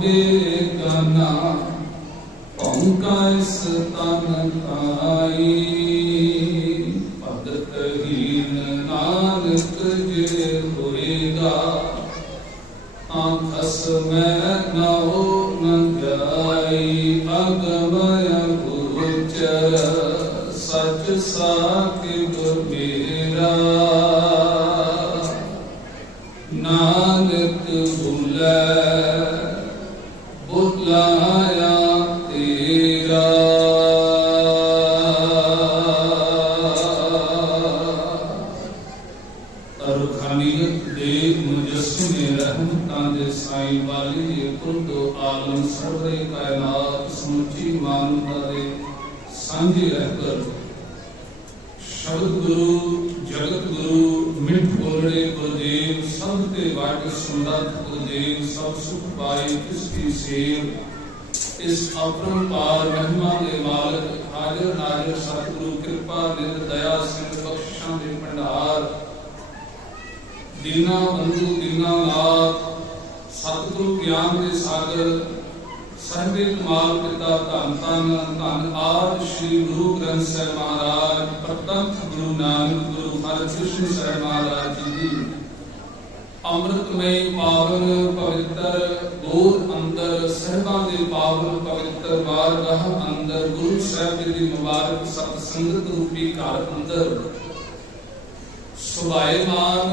बेगाना पंकज तन ताई भगतहीन नानक जे होएगा आखस में न हो न जाई अगमय गोचर सच साकिब मेरा नानक भूलै बुलाया तेरा। रुखानियत दे मुजस्सिम रहमतां दे साईं वाली कुल आलम सर्वे कायनात समुची मानवता दे सांझे रहकर शब्द गुरु जगत गुरु मिठ बोलने गुरुदेव सब ते वाट सुंदर गुरुदेव सब सुख पाए किसकी सेव इस अपरंपार महिमा के मालक हाजर नाजर सतगुरु कृपा निध दया सिंह बख्शिशां दे भंडार दीना बंधु दीना नाथ सतगुरु ज्ञान के सागर सर्वे कमाल पिता धन धन धन आद श्री गुरु ग्रंथ साहिब महाराज प्रतंख गुरु नानक गुरु हरकृष्ण साहिब महाराज जी की अमृतमय पावन पवित्र गोद अंदर सहबा दे पावन पवित्र बारगाह अंदर गुरु साहिब जी की मुबारक सत संगत रूपी घर अंदर सुभायमान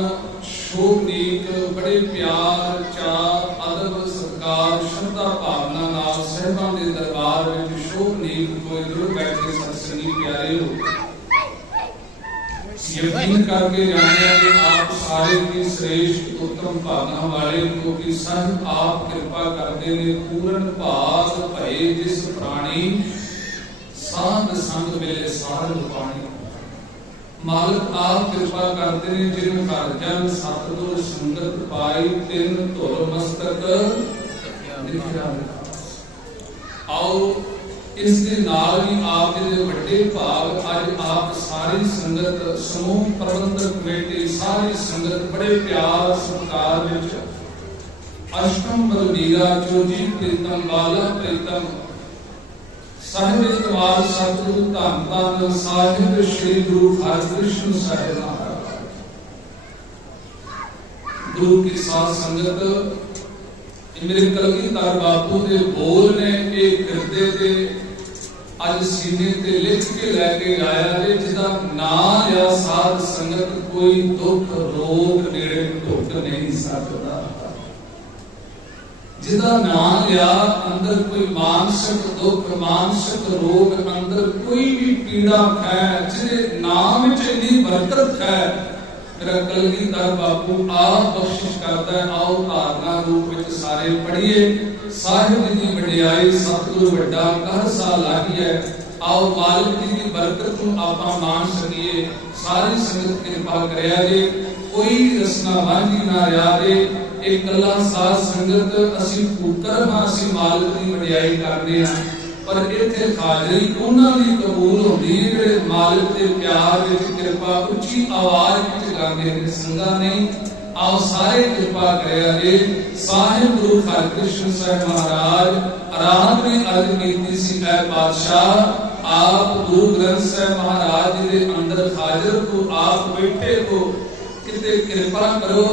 शोभनीक बड़े प्यार चाह अदब सत्कार श्रद्धा भावना नाल साहिबां दे दरबार विच शोभनीक कोई जुड़ बैठे सत्संगी प्यारे हो यकीन करके जाने कि आप सारे की श्रेष्ठ उत्तम भावना वाले क्योंकि साहिब आप कृपा करते ने पूर्ण भाग भये जिस प्राणी साध संग वेले साध पानी मालक आप कृपा करते ने जिन घर जन सतगुर संगत पाई तिन धुर मस्तक लिखिया आओ इस दे नाल ही आप दे बड़े भाग आज आप सारी संगत समूह प्रबंधक कमेटी सारी संगत बड़े प्यार सत्कार विच अष्टम बलबीरा चोजी प्रीतम बाला प्रीतम साहिब इकबाल सतगुरु धन धन साहिब श्री गुरु हरकृष्ण साहिब महाराज गुरु की साथ संगत मेरे कलगीधर बापू दे बोल ने एक करते थे अज सीने ते लिख के लेके आया है जिदा ना या साध संगत कोई दुख रोग नेड़े ढुक नहीं सकता जिदा नाम लिया अंदर कोई मानसिक दुख मानसिक रोग अंदर कोई भी पीड़ा है जिसे नाम विच इतनी बरकत है मेरा कलगीधर बापू आप बख्शिश करता है आओ धारणा रूप विच सारे पढ़िए साहिब जी की वडियाई सतगुरु वड्डा हर साल आई है आओ मालिक जी की बरकत को आपां मान सकीए सारी संगत कृपा करया जे कोई रसना वांझी ना रहा जे एक कला साध संगत असी पुत्र हां असी मालिक दी वडियाई करदे हां पर इत्थे हाजरी उन्हां दी कबूल होंदी है जेड़े मालिक दे प्यार विच कृपा उच्ची आवाज विच गांदे ने संगा नहीं आओ सारे कृपा करया जे साहिब गुरु हरकृष्ण साहिब महाराज आराध ने अर्ज कीती सी ऐ बादशाह आप गुरु ग्रंथ साहिब महाराज दे अंदर हाजिर को आप बैठे हो किते कृपा करो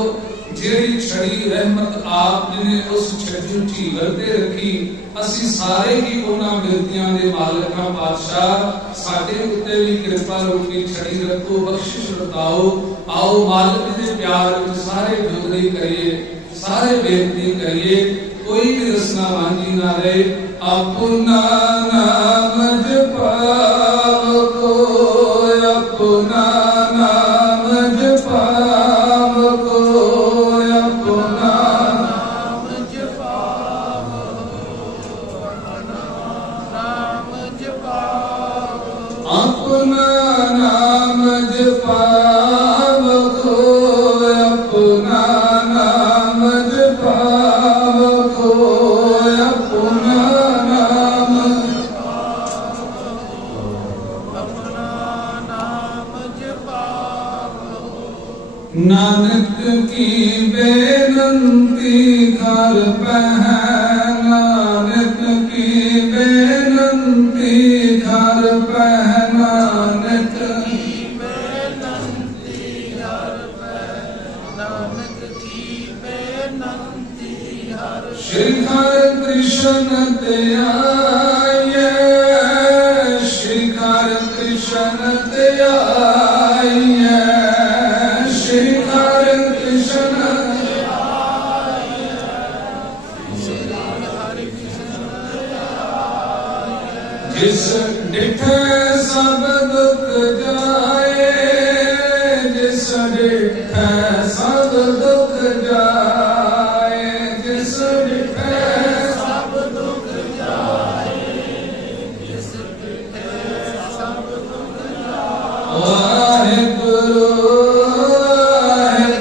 जेड़ी छड़ी रहमत आप ने उस छड़ी झीवर ते रखी असी सारे ही उन्हां मिलतियां दे मालिक हां बादशाह साडे उत्ते भी कृपा रूपी छड़ी रखो बख्शिश बताओ आओ मालिक दे प्यार विच सारे जुगली करिए सारे बेनती करिए कोई भी रसना वांझी ना रहे अपना नाम जपाव को अपना नाम जपाव को अपना नाम जपाव नाम जपाव अपना नाम जपाव को अपना नाम जपाव को अपना नाम नानक की बेनंती कर पहन श्री हरे कृष्ण ते आइए, श्री हरे कृष्ण ते आइए, श्री हरे कृष्ण जिस डिठे सब दुख जाए, जिस डिठे सब दुख जाए, जिस डिठे सब दुख जाए, जिस डिठे सब दुख जाए। वाहेगुरु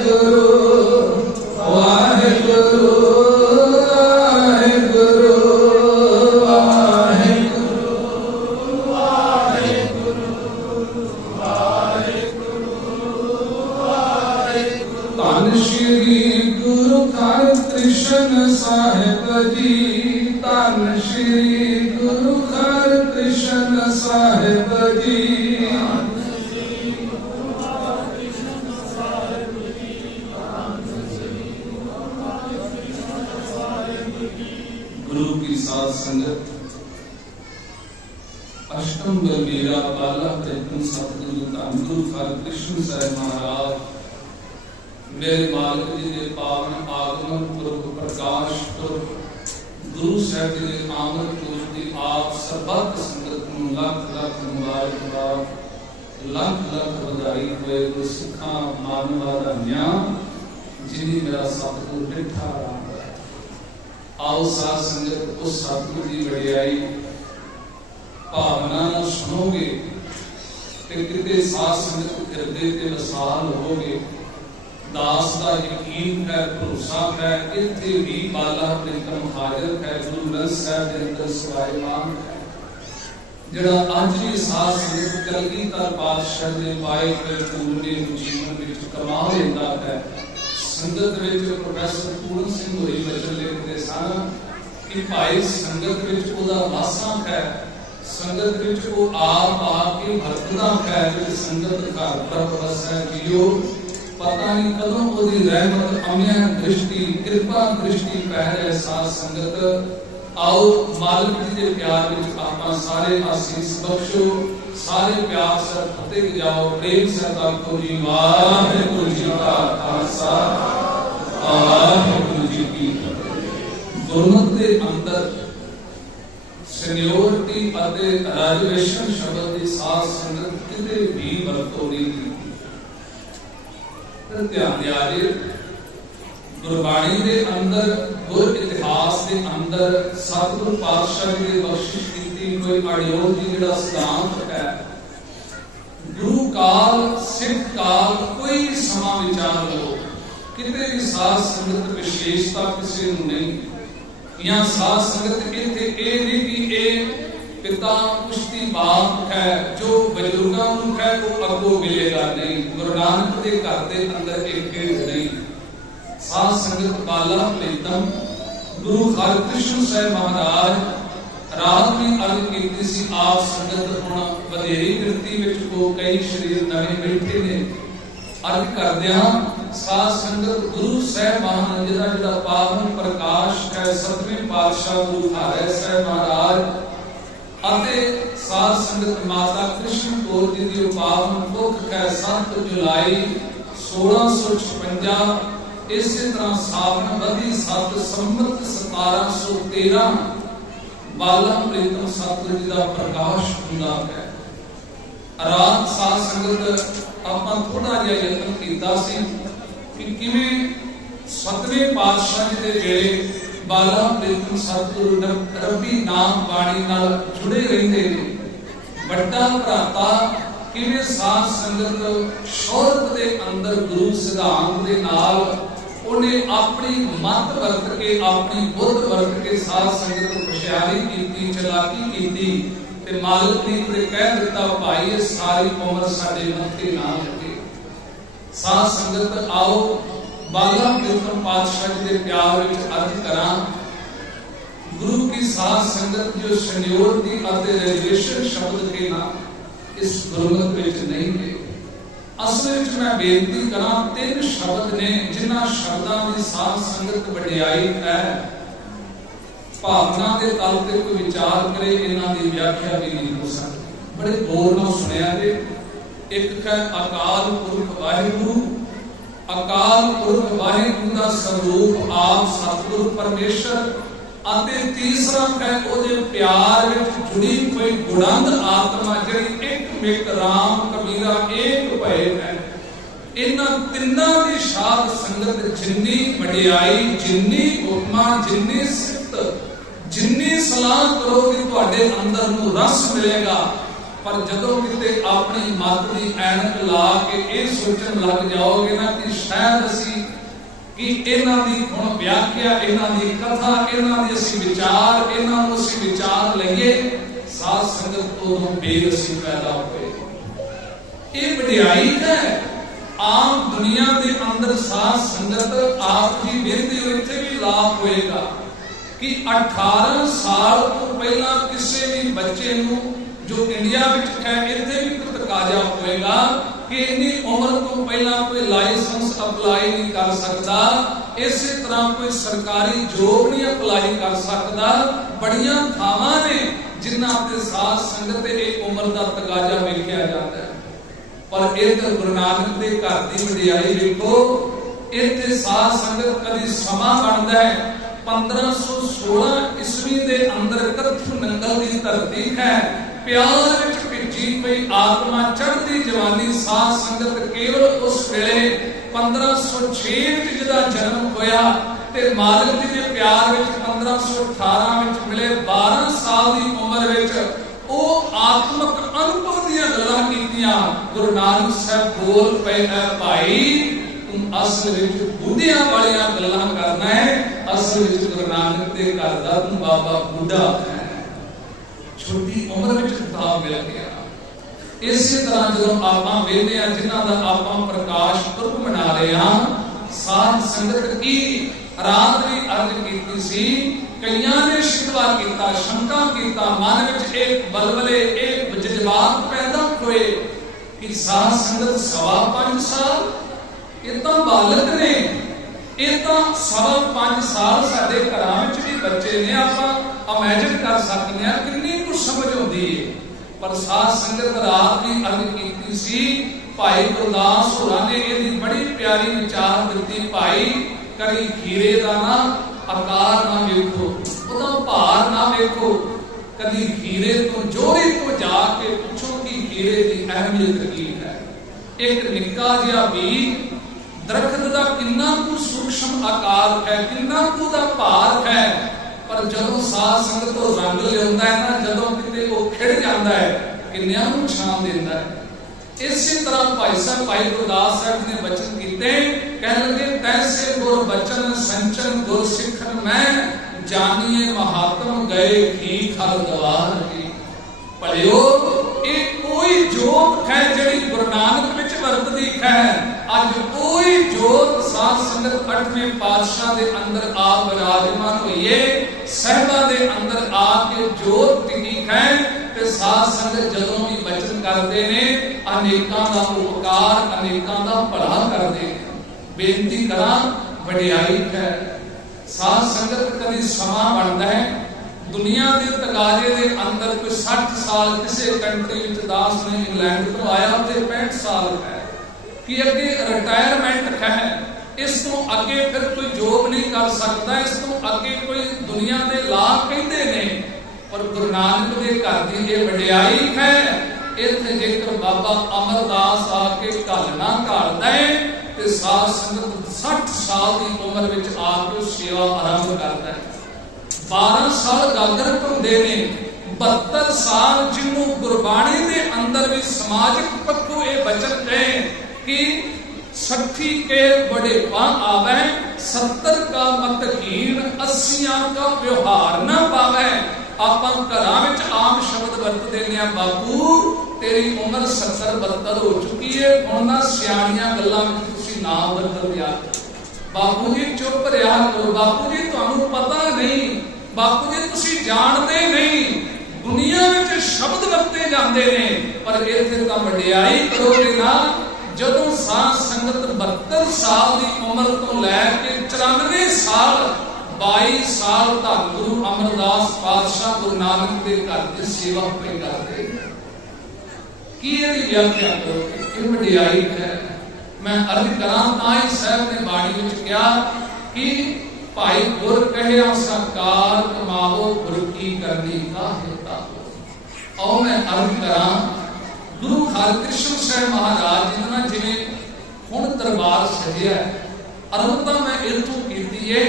वाहेगुरु वाहेगुरु कृष्ण साहिब जी, धन श्री गुरु हर कृष्ण साहिब जी। गुरु की साध संगत, अष्टम बलबीरा बाला प्रेतम सतगुरु धन गुरु हर कृष्ण साहिब महाराज, मेरे मालिक जी के पावन आगमन पुरब प्रकाश पुरब गुरु साहब जी के आमद पूज की आप सबक संगत को लख लख मुबारकबाद, लख लख बधाई होए। गुरसिखा मानवा धन्या जिन्हें मेरा सतगुरु डिठा राम। आओ साध संगत उस सतगुरु की वडियाई भावना सुनोगे ते किते साध संगत हिरदे ते वसाल होगे। दास का यकीन है, भरोसा है, इत्थे भी बाला प्रीतम हाजिर है, गुरु ग्रंथ साहिब दे अंदर सवाईमान है। जिहड़ा अज भी साध संगत कलगीधर पातशाह दे पाए हुए पूरे जीवन विच कमाल लेंदा है। संगत विच प्रोफैसर पूर्ण सिंह होरी वचन लिखते सन कि भाई संगत विच ओदा वासा है, संगत विच ओ आप आके वरतदा है, जिस संगत घर प्रभ वसै जियो। पता नहीं कदों ओदी रहमत अमिया दृष्टि कृपा दृष्टि पै रहे साध संगत। आओ मालिक जी के प्यार विच आपां सारे आसीस बख्शो, सारे प्यार से फतेह जाओ, प्रेम से ताको जी। वाहिगुरु जी का खालसा, वाहिगुरु जी की फतेह। गुरमत दे अंदर सीनियोरिटी अते ग्रेजुएशन शब्द की साध संगत किते भी वरतो नहीं। ध्यान दिया जे गुरबाणी दे अंदर, गुर इतिहास दे अंदर सतगुरु पातशाह जी ने बख्शिश कीती कोई अड़ियोल जी जिहड़ा सिद्धांत है, गुरु काल सिख काल कोई समा विचार लो, किते भी साध संगत विशेषता किसी नूं नहीं। या साध संगत इत्थे ए नहीं कि ए पिता पुश्ती बाप है, जो बजुर्गों को है वो अगो मिलेगा नहीं। गुरु नानक के घर के अंदर एक नहीं। साध संगत बाला प्रीतम गुरु हर कृष्ण साहिब महाराज रात में अर्ज कीती सी, आप संगत हुण वधेरी गिनती विच को कई शरीर नवे बैठे ने। अर्ज करदियां साध संगत गुरु साहिब महाराज जी दा जिहड़ा पावन प्रकाश है, सतवें पातशाह गुरु हरै साहिब महाराज अते साध संगत माता कृष्ण कौर जी दी पावन कुख है 7 जुलाई 1656। इसी तरह सावन बधी 7 संवत 1713 बाला प्रीतम सतगुरु जी का प्रकाश हुंदा है। रात साध संगत आपां थोड़ा जिहा यतन कीता सी कि किवें 7वें पातशाह जी दे वेले बाला प्रीतम सतगुरु रबी नाम बाणी नाल जुड़े रहंदे ने। वड्डा भराता किवें साध संगत शौरत दे अंदर गुरु सिद्धांत दे नाल उन्हें अपनी मत वरत के, अपनी बुद्ध वरत के साध संगत होशियारी कीती, चलाकी कीती ते मालिक ने ते कह दिता भाई ये सारी उम्र साडे मत्थे ना लगे। साध संगत आओ बाला प्रीतम पातशाह जी के प्यार विच अर्ज करां। गुरु की साध संगत जो शनियोर दी अते रेवेशन शब्द के ना इस गुरमत विच नहीं है। असल विच मैं बेनती करां 3 शब्द ने जिन्हां शब्दां दी साध संगत वडियाई है। भावना के तल पे कोई विचार करे इन्हां दी व्याख्या भी नहीं हो सकती। बड़े गौर नाल सुनिया जे। एक है अकाल पुरख वाहिगुरु। अकाल पुरख वाहिगुरु दा स्वरूप आप सतगुरु परमेश्वर। अते तीसरा है ओदे प्यार विच जुड़ी कोई गुणंद आत्मा जिहड़ी एक मिक राम कबीरा एक भय है। इन्हां तिन्नां दी साध संगत जिन्नी वडियाई जिन्नी उपमा जिन्नी सिफत जिन्नी सलाह करोगे तुहाडे अंदर नूं रस मिलेगा। पर जदों किते अपनी मत की ऐनक ला के ये सोचण लग जाओगे ना कि शायद असी कि इन्हां दी हुण व्याख्या इन्हां दी कथा इन्हां दी असी विचार इन्हां नूं असी विचार लईए साध संगत तो बेरसी पैदा होए। ये वडियाई है। आम दुनिया के अंदर साध संगत आप जी बेहती इत्थे भी लाभ होएगा कि 18 साल तो पहला किसी भी बच्चे नूं जो इंडिया विच है इत्थे भी तकाजा होएगा कि इन्नी उम्र तो पहला कोई लाइसेंस अप्लाई नहीं कर सकता। इस तरह कोई सरकारी जॉब नहीं अप्लाई कर सकता। बड़ियां थावां ने जिन्हां ते साध संगत एक उम्र का तकाजा वेखिया जाता है। पर इधर गुरु नानक दे घर की वडियाई देखो। इत्थे साध संगत कदी समा बनता है 1516 ईस्वी के अंदर करथू नंगल की धरती है। प्यार विच भिजी पई आत्मा चढ़ती जवानी साध संगत केवल उस वेले 1506 विच जिहदा जन्म होया ते मालिक जी दे प्यार विच 1518 विच मिले 12 साल की उम्र विच ओ आत्मक अनुभव दियां गल्लां कीतियां। गुरु नानक साहब बोल पे है भाई तुम असल विच बुढ़ियां वालियां गल्लां करना है। असल विच गुरु नानक दे घर दा तू बाबा बुढ़ा है। छोटी उम्र विच खिताब मिल गया। इसी तरह जदों आपां वेखदे आ जिन्हां दा आपां प्रकाश पुरब मना रहे हां साध संगत की रात भी अर्ज कीती सी। कईयां ने शिकवा कीता शंका कीता मन विच एक बलबले एक जज्बात पैदा होए कि साध संगत 5.25 साल ये तो बालक ने ये तो 5.25 साल साडे घरां विच भी बच्चे ने आपां इमेजिन कर सकते हैं कितनी कुछ समझ होती है। पर साध संगत रात भी अर्ज कीती सी। भाई गुरदास होरां ने इहदी बड़ी प्यारी विचार दित्ती। भाई कभी खीरे का ना आकार ना वेखो उहदा भार ना वेखो। कभी खीरे तो जोरी तो जाके पूछो कि खीरे की अहमियत की है। एक निक्का जिहा बीज दरखत का कितना कु सूक्ष्म आकार है कितना कु दा भार है। पर जदों साध संगत तो रंग लियाउंदा है ना जदों किते वो खिड़ जाता है किन्नियां नूं छां दिंदा है। इसी तरह भाई साहब भाई गुरदास साहब ने बचन कीते कह लगे तैसे गुर बचन संचन गुर सिखन मैं जानिए महात्म गए की खल दवार की। पढ़ियो एक कोई जोत है जड़ी गुरु नानक विच वरतदी है। अज कोई जोत साध संगत 8वें पातशाह दे अंदर आप विराजमान होइए सहबा दे अंदर आके जोत टिकी है। ते साध संगत जदों भी बचन करते ने अनेकां दा उपकार अनेकां दा भला करदे। बेनती करा वडियाई है। साध संगत कभी समा बनता है दुनिया के तकाजे के अंदर कोई 60 साल किसी कंट्री विच दास ने इंग्लैंड तो आया उसे 65 साल है कि अगे रिटायरमेंट है। इस तो अगे फिर कोई जॉब नहीं कर सकता। इस तो अगे कोई दुनिया के लाभ कहते ने। और गुरु नानक के घर की ये वडियाई है। इत्थे जेकर बाबा अमरदास आके घालना घालदा है ते साध संगत 60 साल की उम्र विच आके सेवा आरंभ करता है। 12 साल गागर घुंदे ने 72 साल जिन्हों गुरबाणी के अंदर भी समाजिक पक्षों ये वचन कहे कि 60 के बड़े पा आवे 70 का मत हीन 80 का व्यवहार न पावे। आप घरां विच आम शब्द वरतदे ने बापू तेरी उम्र 70-72 हो चुकी है हुण ना सियाणियां गल्लां विच तुसीं ना बदल दिया। बापू जी चुप रहा करो। बापू जी तुहानूं पता नहीं। बापू जी तुसीं जानते नहीं। दुनिया विच शब्द वरते जाते ने पर इत्थे तां वडियाई करोगे ना। जदों साध संगत 72 साल की उम्र तो लैके 94 साल 22 साल धन गुरु अमरदास पातशाह गुरु नानक के घर की सेवा पे करते की व्याख्या करोगे कि वडियाई है। मैं अर्ज करा ताई साहब ने बाणी में कहा कि भाई गुर कहे साकार कमाओ गुर की करनी काहे ताहो। और मैं अर्ज करा गुरु हरकृष्ण साहब महाराज जिन्होंने जिवें हुण दरबार सजिया अरबता मैं इतों कीती है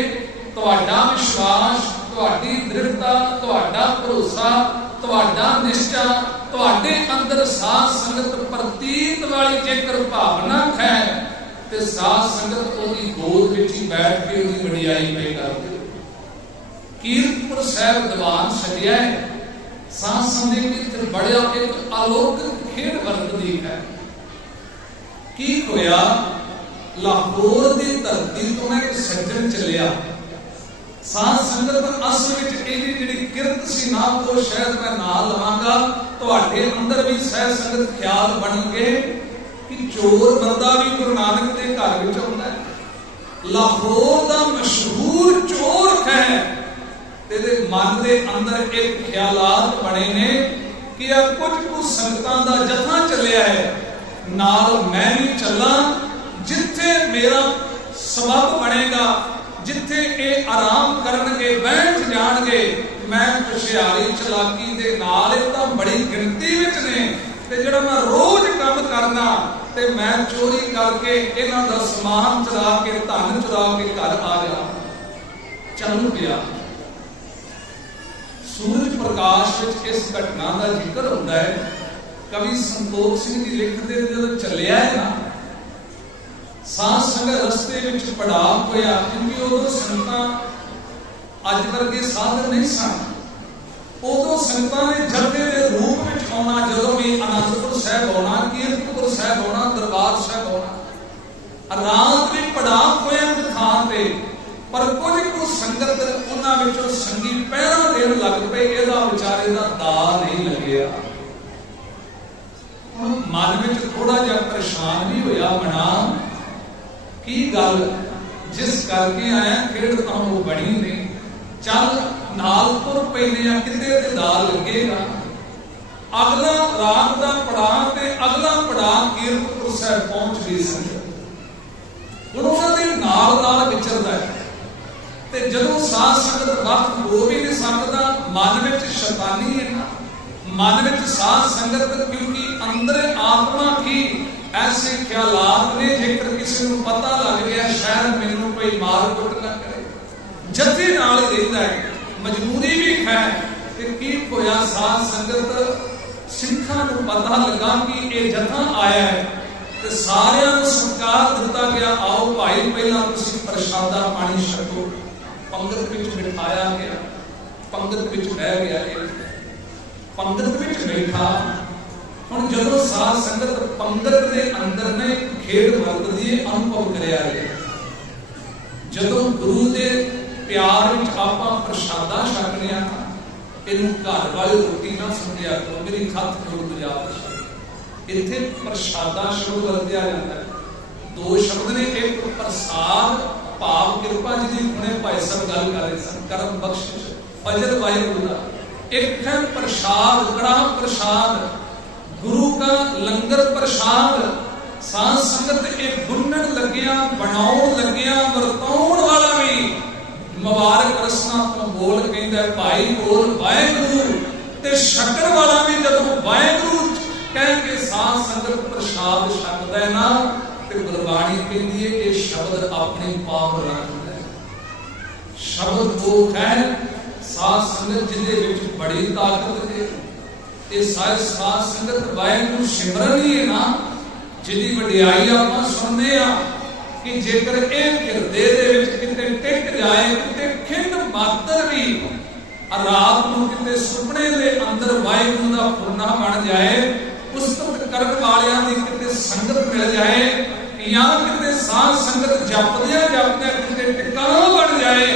तुहाडा विश्वास तुहाडी दृढ़ता तुहाडा भरोसा तुहाडा निष्ठा तुहाडे अंदर साध संगत प्रतीत वाली जेकर भावना है ते साध संगत ओदी गोद विच ही बैठ के ओदी वडियाई पे करदे। कीरतपुर साहिब दीवान सजिया है साध संगत विच बड़िया एक अलौकिक खेड वरतदी है। की होया लाहौर की धरती तो मैं एक सज्जन चलिया साध संगत असल विच इहदी जिहड़ी किरत सी ना वो शायद मैं ना लवांगा तुहाडे अंदर भी सह संगत ख्याल बनणगे कि चोर बंदा भी गुरु नानक के घर विच आउंदा है। लाहौर दा मशहूर चोर है तेरे मन के अंदर एक ख्यालात बने ने कि अब कुछ संगतां दा जथा चलिया है नाल मैं भी चला जिथे मेरा सबब बनेगा जिथे ये आराम करनगे बैठ जाणगे मैं हुशियारी चलाकी दे नाल तां बड़ी गिनती विच ने ते जिहड़ा मैं रोज काम करना ते मैं चोरी करके इन्हां दा समान चुरा के धन चुरा के घर आ जा चल पिया। सूरज प्रकाश विच इस घटना का जिक्र होता है। कवि संतोख सिंह जी लिखते जो चलिया है ना साध संगत रस्ते विच पड़ाव होया क्योंकि उदों संगतां अज वर्गे साधन नहीं सन। उदों संगतां ने जथे दे रूप विच आउणा जदों भी आनंदपुर साहिब आउणा कीरतपुर साहिब आउणा दरबार साहिब आउणा रात भी पड़ाव होया थां ते पर कुछ संगत उन्हां विचों संगी पहरा देण लग पए इहदा विचारे दा दा नहीं लगिया। मन में थोड़ा जा परेशान भी होया मना की गल जिस करके आया खेड़ तो वो बनी नहीं चल नाल तुर पैने किते ते दा लगेगा। अगला रात का पड़ाव ते अगला पड़ाव कीरतपुर साहिब पहुंच गई संगत हुण उन्हां दे नाल नाल विचरदा है ते जदों साध संगत वक्त हो भी नहीं सकदा मन में शैतानी है ना मन में साध संगत क्योंकि अंदर आत्मा की ऐसे ख्यालात ने जेकर किसी को पता लग गया शायद मैनू कोई मार कुट ना करे जथे नाल रहंदा है मजबूरी भी है कि की होया साध संगत सिखां नूं पता लगा कि ये जथा आया है ते सारियां नूं संस्कार दिता गया आओ भाई पहला तुसीं प्रसादा पानी छको पंगत विच बिठाया गया पंगत विच बह गया पंगत विच बैठा हुण जदों साध संगत पंगत के अंदर ने खेड वरतदी अनुभव करया है। जदों गुरु के प्यार विच आपां प्रसादा छकने आ इनू घर वाली रोटी ना समझिया करो मेरी हथ जोड़ गुजारिश इत्थे प्रसादा शब्द वरतिया जाता है। दो शब्द ने एक प्रसाद भाव कृपा जी हुणे भाई सब गल कर रहे सन करम बख्शिश फजल वाहिगुरू दा एक है प्रसाद कड़ाह प्रसाद गुरु का लंगर प्रसाद साध संगत एक बुनन लगिया बनाउण लगिया वरताउण वाला भी मुबारक रसना तो बोल कहंदा भाई बोल वाहिगुरू ते शक्कर वाला भी जदों वाहिगुरू कह के साध संगत प्रसाद छकदा है ना ते गुरबाणी कहंदी है कि शब्द अपने पाप रखदा है। शब्द वो है साध संगत जिहदे विच बड़ी ताकत है ये सारे साध संगत वाहिगुरू सिमरन ही है ना जिहदी वडियाई आपां सुनदे आ कि जेकर एक हिरदे दे विच किते टिक जाए किते खिंड मात्र भी रात नूं किते सुपने दे अंदर वाहिगुरू दा फुरना बन जाए पुस्तक करन वालियां दी किते संगत मिल जाए या किते साध संगत जपदियां जपदियां किते टिकाणा बन जाए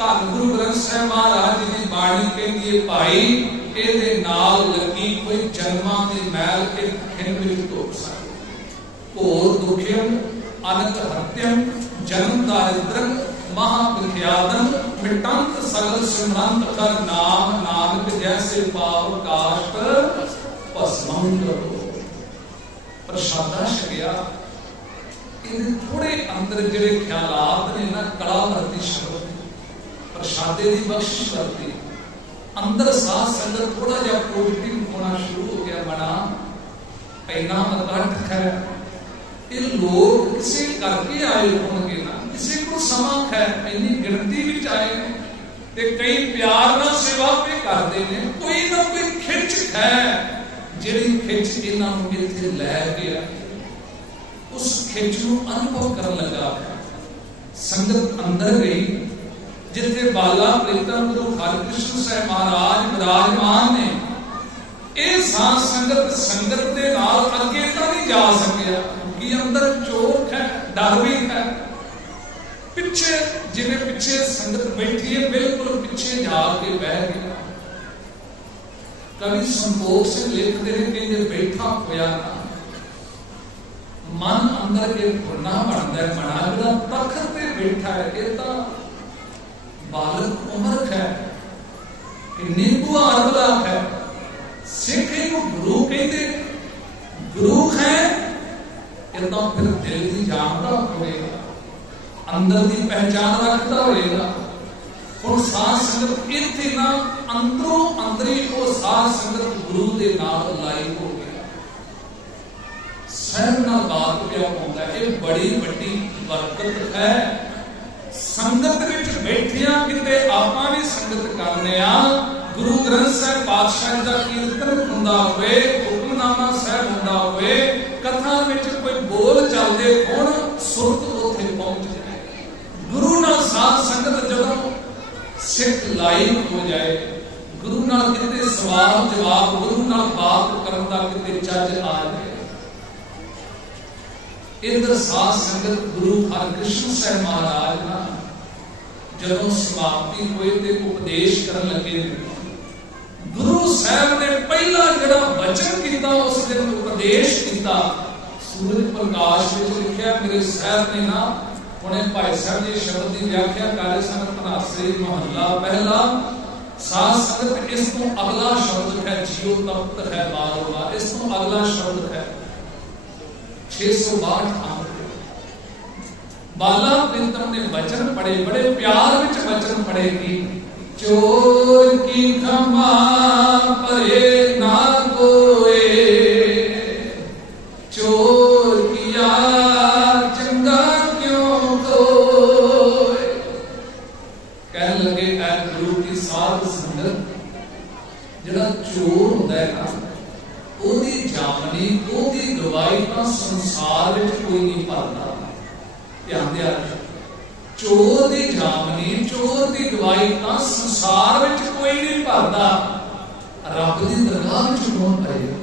धन गुरु ग्रंथ साहिब महाराज जी की बाणी कहती है भाई ਇਹਦੇ ਨਾਲ ਲੱਗੀ कोई जन्मां ਦੀ मैल के खिन विच धो सके घोर दुखियम अनंत हत्यम जन्म दारिद्रम महाविख्यातम मिटंत सगल सिमरंत कर नाम, नानक जैसे पाव काष्ट भस्म करो। प्रसादा छकिया, इहदे थोड़े अंदर जिहड़े ख्यालात ने ना, कला वरती शब्द प्रसादे की बख्शिश वरती, अंदर साथ संगत थोड़ा जिहा पॉजिटिव होना शुरू हो गया। बना इन्ना इकट्ठ है, ये लोग किसी करके आए होंगे ना, किसी को समक है, इन्नी गिनती विच आए ने ते कई प्यार नाल सेवा पे करते हैं। कोई ना कोई खिच है जिहड़ी खिच इन्हां नूं इत्थे लै गया, उस खिच नूं अनुभव करन लगा। संगत अंदर गई जिथे बाला प्रीतम गुरु हरकृष्ण साहिब महाराज विराजमान ने। ये साध संगत संगत के नाल अगे तो नहीं जा सकिया, क्योंकि अंदर चोट है, डर भी है। पिछे जिन्हें पिछे संगत बैठी है, बिल्कुल पिछे जाके बह गया। कवि संतोख से लिखते हैं कि बैठा होया ना, मन अंदर के गुना बनता है। मना जरा तखत पे बैठा है, ये तो बालक उम्र है, नींबू अरबला है। सिख गुरु कहते, गुरु है ये तो फिर दिल की जानता होगा, अंदर की पहचान रखता होगा। और साध संगत इत्थे ना अंदरों अंदरी वो साध संगत गुरु के नाल लाई हो गया। सहब नाल बात पिया पाउंदा, ये बड़ी वड्डी बरकत है। संगत विच बैठिया किते आपां भी संगत करने आ, गुरु ग्रंथ साहिब पातशाह का कीर्तन हुंदा होवे, हुक्मनामा साहिब हुंदा होवे, कथा विच कोई बोल चलदे होण, सुरत उत्थे पहुंच जाए। गुरु नाल साध संगत जदों सिख लाइव हो जाए, गुरु नाल किते सवाल जवाब, गुरु नाल बात करन दा किते चज आ जाए। इधर साध संगत गुरु हरकृष्ण साहिब महाराज ना जदों समाप्ति होई ते उपदेश करन लगे, गुरु साहब ने पहला जड़ा वचन किया, उस दिन उपदेश किया। सूरज प्रकाश में लिखा, मेरे साहब ने ना उन्हें भाई साहब जी शब्द की व्याख्या कर सन। धनासरी महला पहला, साध संगत इस तो अगला शब्द है जियो तप्त है बारोबा, इस तो अगला शब्द है 662 अंक। बाला प्रीतम ने वचन पढ़े, बड़े प्यार विच वचन पढ़े कि चोर की खमा परे ना कोए, चोर किया चंगा क्यों कोए। कहने लगे ऐ गुरु की साध संगत, जिहड़ा चोर हुंदा है ना, ओदी जामनी ओदी गवाही तां संसार विच कोई नहीं भरदा। ध्यान दिया, चोर दी जामनी चोर दी गवाही तां संसार विच कोई नहीं भरदा, रब दी दरगाह विच कौन भरेगा।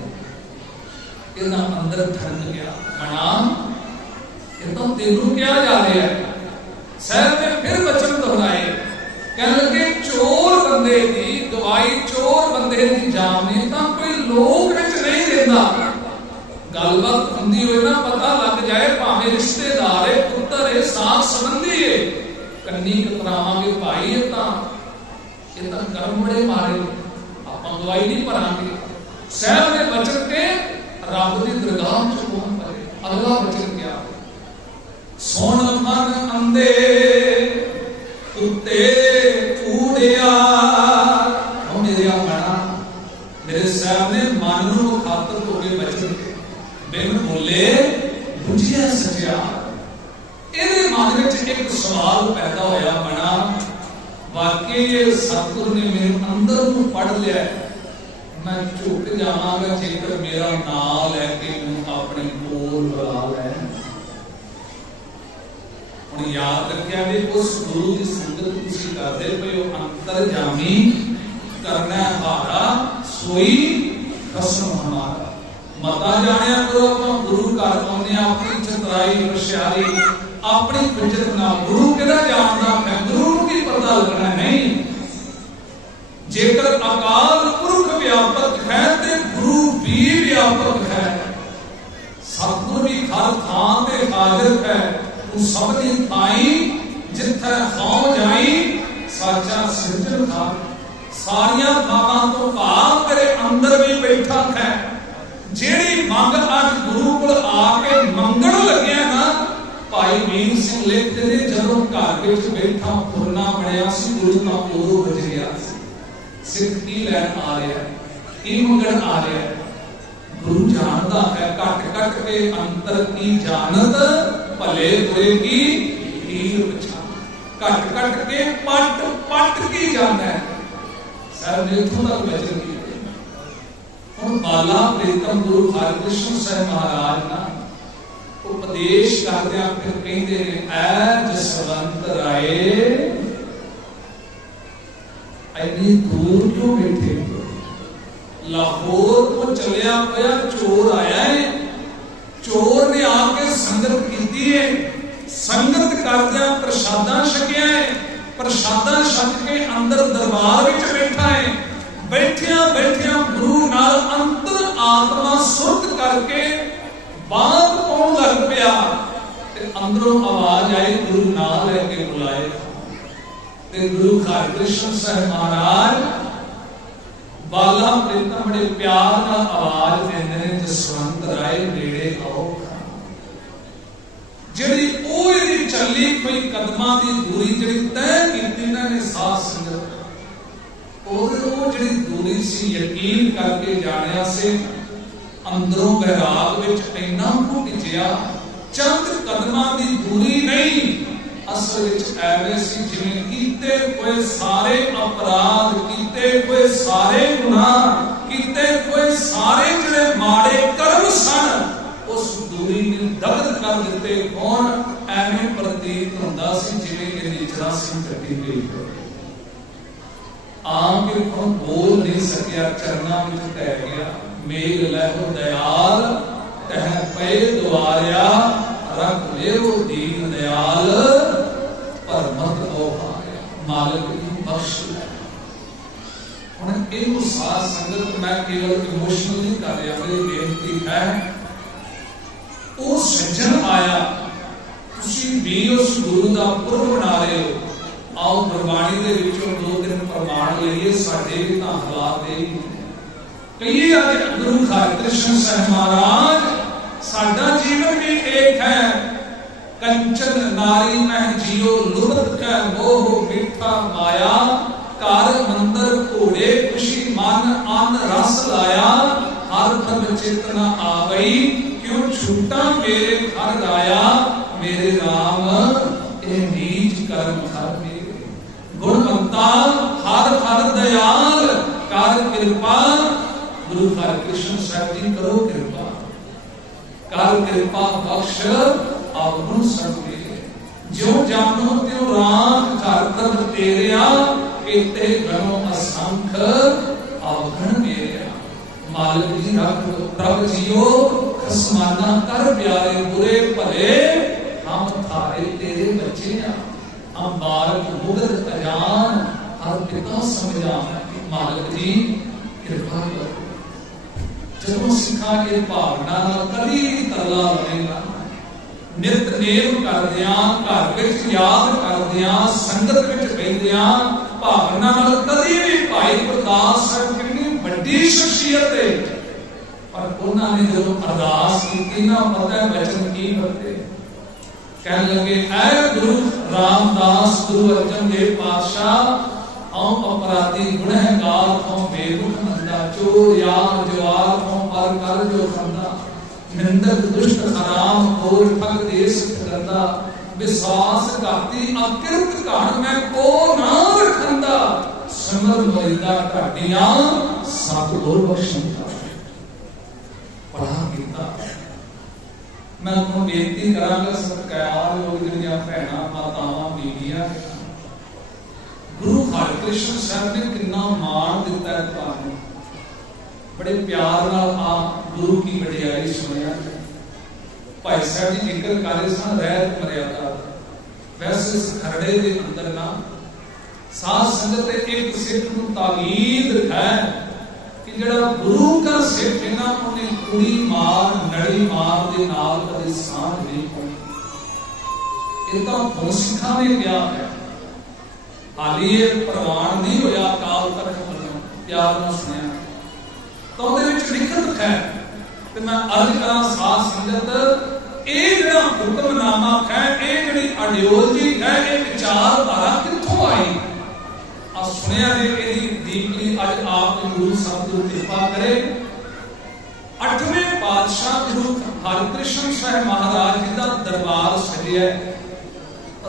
इहदा अंदर ठंड गया, मना ये तो तेनू क्या जा रहा है। साहब ने फिर वचन दोहराए, कहने लगे चोर बंदे दी गवाही, चोर बंदे दी जामनी तां कोई लोक विच नहीं रहिंदा। गलबात हुंदी होए ना, पता लग जाए, भावें रिश्तेदार है, पुत्र है, साथ संबंधी है, कन्नी कतरावांगे भाई है, ये तां कर्म बड़े मारे, आपां गवाही नहीं भरांगे। साहब ने वचन के रब दी दरगाह च कौन भरे। अगला वचन क्या, सुन मन अंधे कुत्ते कूड़िया। मेरे मना, मेरे साहब ने मन नूं मुखातब हो गए वचन के, बिन बोले बुझिया सचिया। इहदे मन विच एक सवाल पैदा होया, बना वाकई ये सतगुरु ने मेरे अंदर नूं पढ़ लिया, मैं झुक जावांगा जेकर मेरा नाम लैके मैनूं अपने कोल बुला लै। हुण याद रखिया भी उस गुरु की संगत तुसीं करदे पए हो, अंतरजामी करना हारा सोई कसम हमारा। मता जानिया करो अपना गुरु घर आने, अपनी चतुराई होशियारी, अपनी कुंजत ना गुरु केड़ा जानदा है, गुरु की पता लगना नहीं। जेकर अकाल पुरख व्यापक है ते गुरु भी व्यापक है। सतगुरु भी हर थां ते हाजिर है, तू सबनी थाई जिथे खाओ जाई, साचा सिरजनहार सारिया थावां तो भाव तेरे अंदर भी बैठा है। जेड़ी मंग अज गुरु कोल आके मंगण लग्या ना, भाई वीर सिंह लिखते ने जदों घर विच बैठा फुरना बनया सी गुरु का उदों बज गया सी। सिख की लैन आ रहा है, की मंगण आ रहा है, गुरु जानता है। कट कट के अंतर की जानत भले बुरे की हीर पछान, कट कट के पट पट की जानता है। साहब ने इत्थों तक वचन किए। हुण बाला प्रीतम गुरु हरकृष्ण साहिब महाराज ना उपदेश करदे फिर कहंदे ने, ऐ जसवंत राए इन्नी दूर क्यों बैठे हो? लाहौर तो चलिया होया चोर आया है, चोर ने आके संगत की है, संगत करदिया प्रसादा छकिया है, प्रसादा छक के अंदर दरबार विच बैठा है। बैठिया बैठिया गुरु नाल अंतर आत्मा सुरत करके बात कौन लग पिया, अंदरों आवाज आई, गुरु नाल लेके बुलाए। गुरु हरकृष्ण साहिब महाराज बाला प्रीतम बड़े प्यार नाल आवाज देंदे ने, जसवंत राय नेड़े आओ। जिहड़ी ओह इहदी चली कोई कदमां दी दूरी जिहड़ी तय कीती इन्हां ने साथ संगत, और वो जिहड़ी दूरी सी यकीन करके जानिया से अंदरों बैराग विच इन्ना भुजिया चंद कदमां दी दूरी नहीं, असल विच ऐवे सी जिवें कीते कोई सारे अपराध, कीते कोई सारे गुनाह, कीते कोई सारे जिहड़े माड़े कर्म सन उस दूरी ने दग्ध कर दिते। कौन ऐवें प्रतीत हुंदा सी जिवें इहदी चरासी कटी गई हो। आम के कौन बोल नहीं सकिया, चरना विच टह गया। मेल लहो दयाल तह पे द्वारिया, रख लेओ दीन दयाल पर मत ओहारिया। मालिक की बख्श ले। हुण इहनूं साथ संगत मैं केवल इमोशनल नहीं कर रहा, मेरी बेनती है वो सज्जन आया, तुसीं भी उस गुरु का पुरब बना रहे हो। आओ गुरबाणी दे विचों 2 दिन प्रमाण लईए, साडे भी तां हालात ये कहिए। अज गुरु हरकृष्ण साहिब महाराज साडा जीवन भी एक है। कंचन नारी मह जियो लुभत कै मोह मिठा माया, कार मंदिर घोड़े खुशी मन अन रस लाया, हर धर्म चेतना आवई क्यों छूटा मेरे घर आया, मेरे राम ए नीच कर्म हर मेरे। गुणवंता हर हर दयाल कर कृपा, गुरु हरकृष्ण साहिब जी करो कृपा, कर कृपा बख्श अवगुण सब मेरे। जो जानो त्यों राख घर प्रभ तेरिया, केते गणों असंख अवगुण मेरे। मालिक जी रख प्रभ जियो खसमाना कर प्यारे, बुरे भले हम थारे तेरे बच्चे हैं। हम बालक मुगत अजान हर पिता समझा। मालिक जी कृपा करो। जदों सिखा के भावना कभी तरला बनेगा, नितनेम करदियां घर विच याद करदियां संगत विच बैठदियां भावना कभी भी भाई गुरदास साहब कितनी बड़ी शख्सियत है, पर उन्होंने जो अरदास की ना पता वचन की करते कहने लगे, ऐ गुरु रामदास गुरु अर्जन देव पातशाह, औ अपराधी गुनहगार थो बेरुख मंदा, चोर यार जवार थो पर कर जो खंदा, निंदक दुष्ट हराम खोर ठग देश करदा, विश्वास घाती अकिरत घाट में को ना रखंदा, समर मरिदा घाटियां सतगुर बख्शंदा। पढ़ा कीता मैं आपको बेनती करांगा सत्कार लोग जिहड़ियां भैणां मातावां बीबियां, गुरु हरकृष्ण साहब ने कितना मान दिता है तुहानूं। बड़े प्यार नाल आप गुरु की वडियाई सुनिया। भाई साहब जी जिक्र कर रहे सन रहत मर्यादा, वैसे इस खरड़े के अंदर ना साध संगत एक सिख नूं ताकीद है कि जिहड़ा गुरु का सिख है ना, उन्हें कुड़ी मार नड़ी मार दे नाल कदे सांझ नहीं पाई। ये तो गुरसिखां ने किया है। ਹਾਲੀ ਇਹ ਪ੍ਰਵਾਨ ਨਹੀਂ ਹੋਇਆ ਅਕਾਲ ਤਖਤ ਵੱਲੋਂ, ਪਿਆਰ ਨਾਲ ਸੁਣਿਆ ਤਾਂ ਉਹਦੇ ਵਿੱਚ ਲਿਖਤ ਹੈ। ਤੇ ਮੈਂ ਅਰਜ਼ ਕਰਾਂ ਸਾਧ ਸੰਗਤ, ਇਹ ਜਿਹੜਾ ਹੁਕਮਨਾਮਾ ਹੈ, ਇਹ ਜਿਹੜੀ ਆਈਡੀਓਲੋਜੀ ਹੈ, ਇਹ ਵਿਚਾਰਧਾਰਾ ਕਿੱਥੋਂ ਆਈ? ਆ ਸੁਣਿਆ ਜੇ ਇਹਦੀ ਡੀਪਲੀ ਅੱਜ ਆਪ ਦੇ ਗੁਰੂ ਸਾਹਿਬ ਦੀ ਕਿਰਪਾ ਕਰੇ। 8ਵੇਂ ਪਾਤਸ਼ਾਹ ਗੁਰੂ ਹਰਿਕ੍ਰਿਸ਼ਨ ਸਾਹਿਬ ਮਹਾਰਾਜ ਜੀ ਦਾ ਦਰਬਾਰ ਸਜਿਆ।